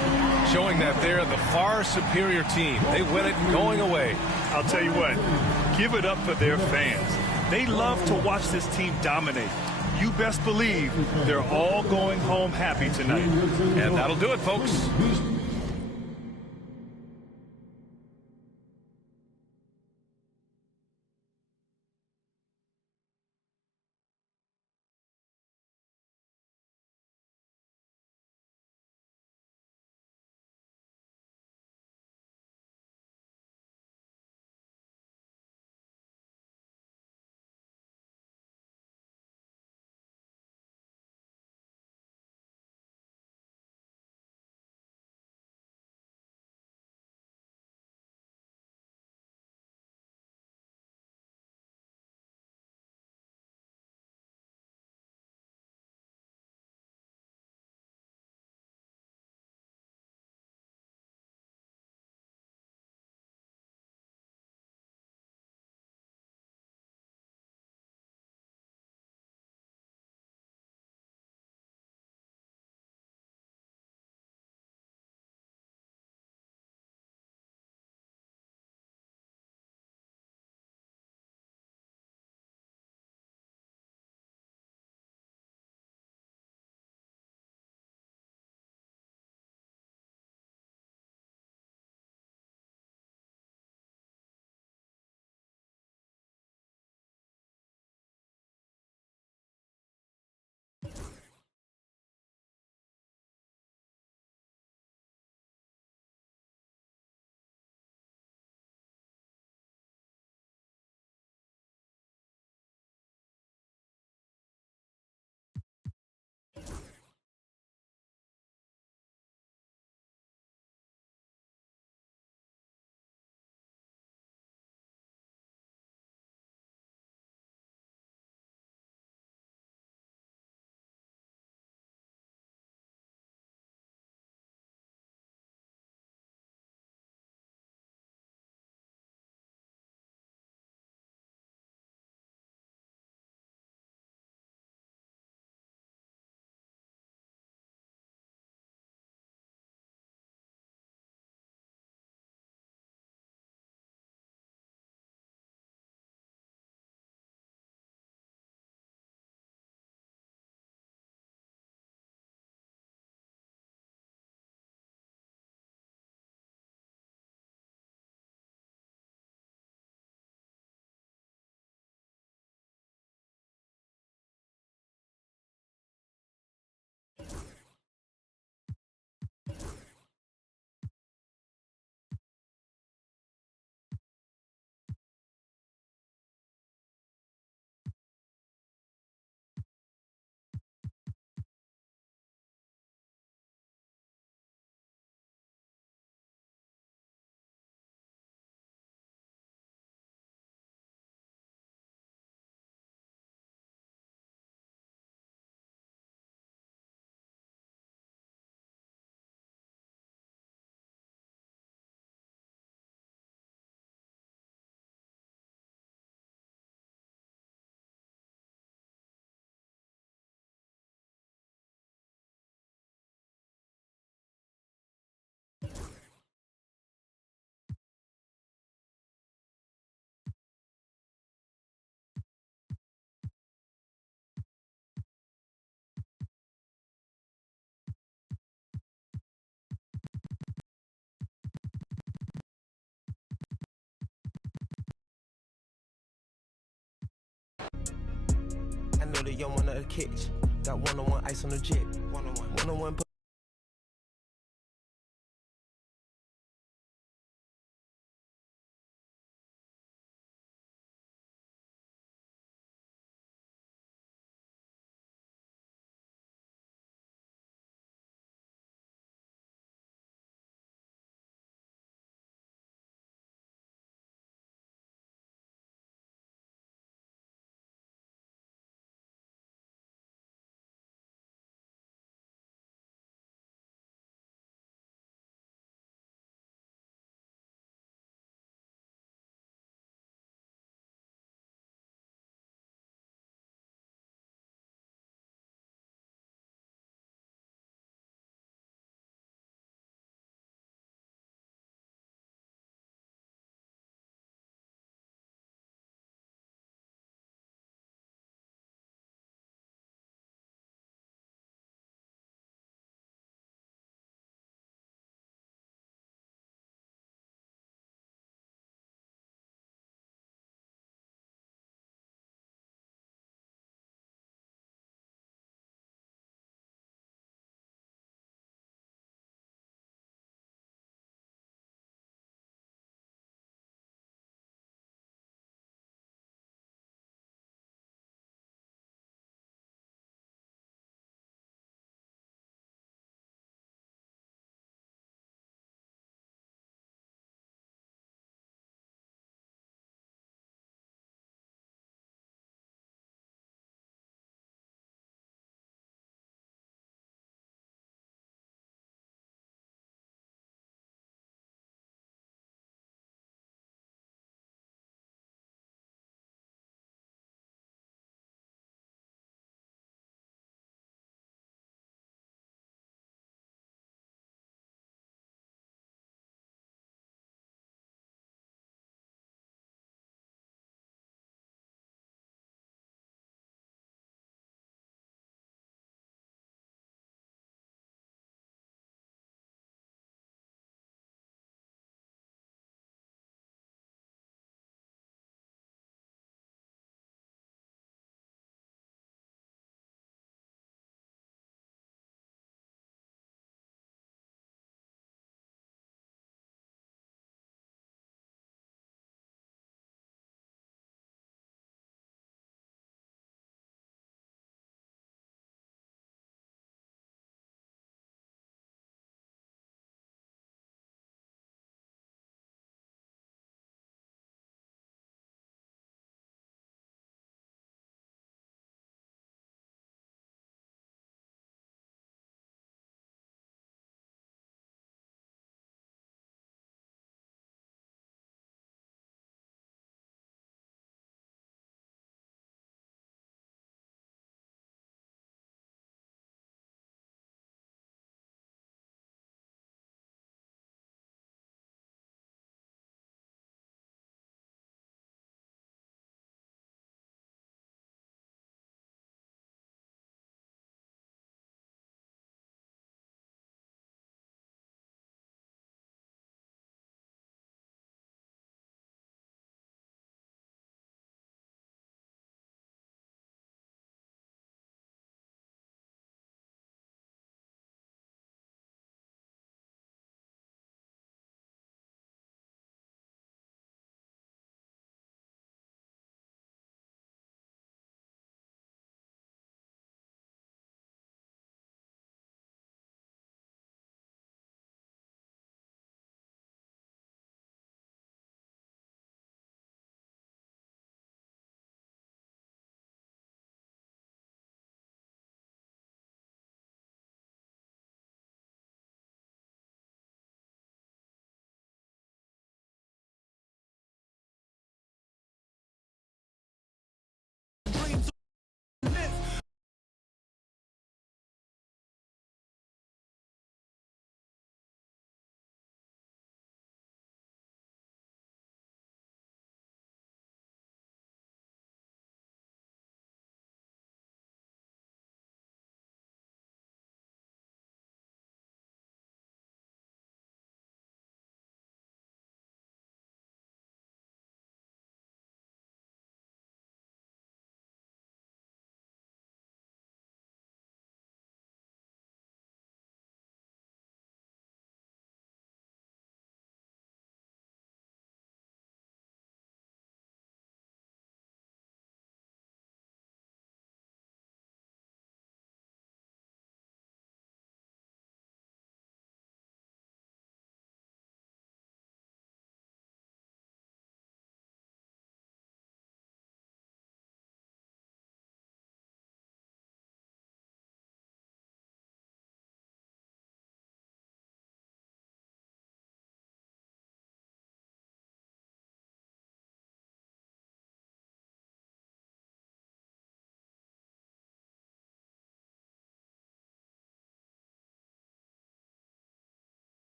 showing that they're the far superior team. They win it going away. I'll tell you what, give it up for their fans. They love to watch this team dominate. You best believe they're all going home happy tonight. And that'll do it, folks. Shorty, yo, one of the kicks. Got one-on-one ice on the jet. One-on-one.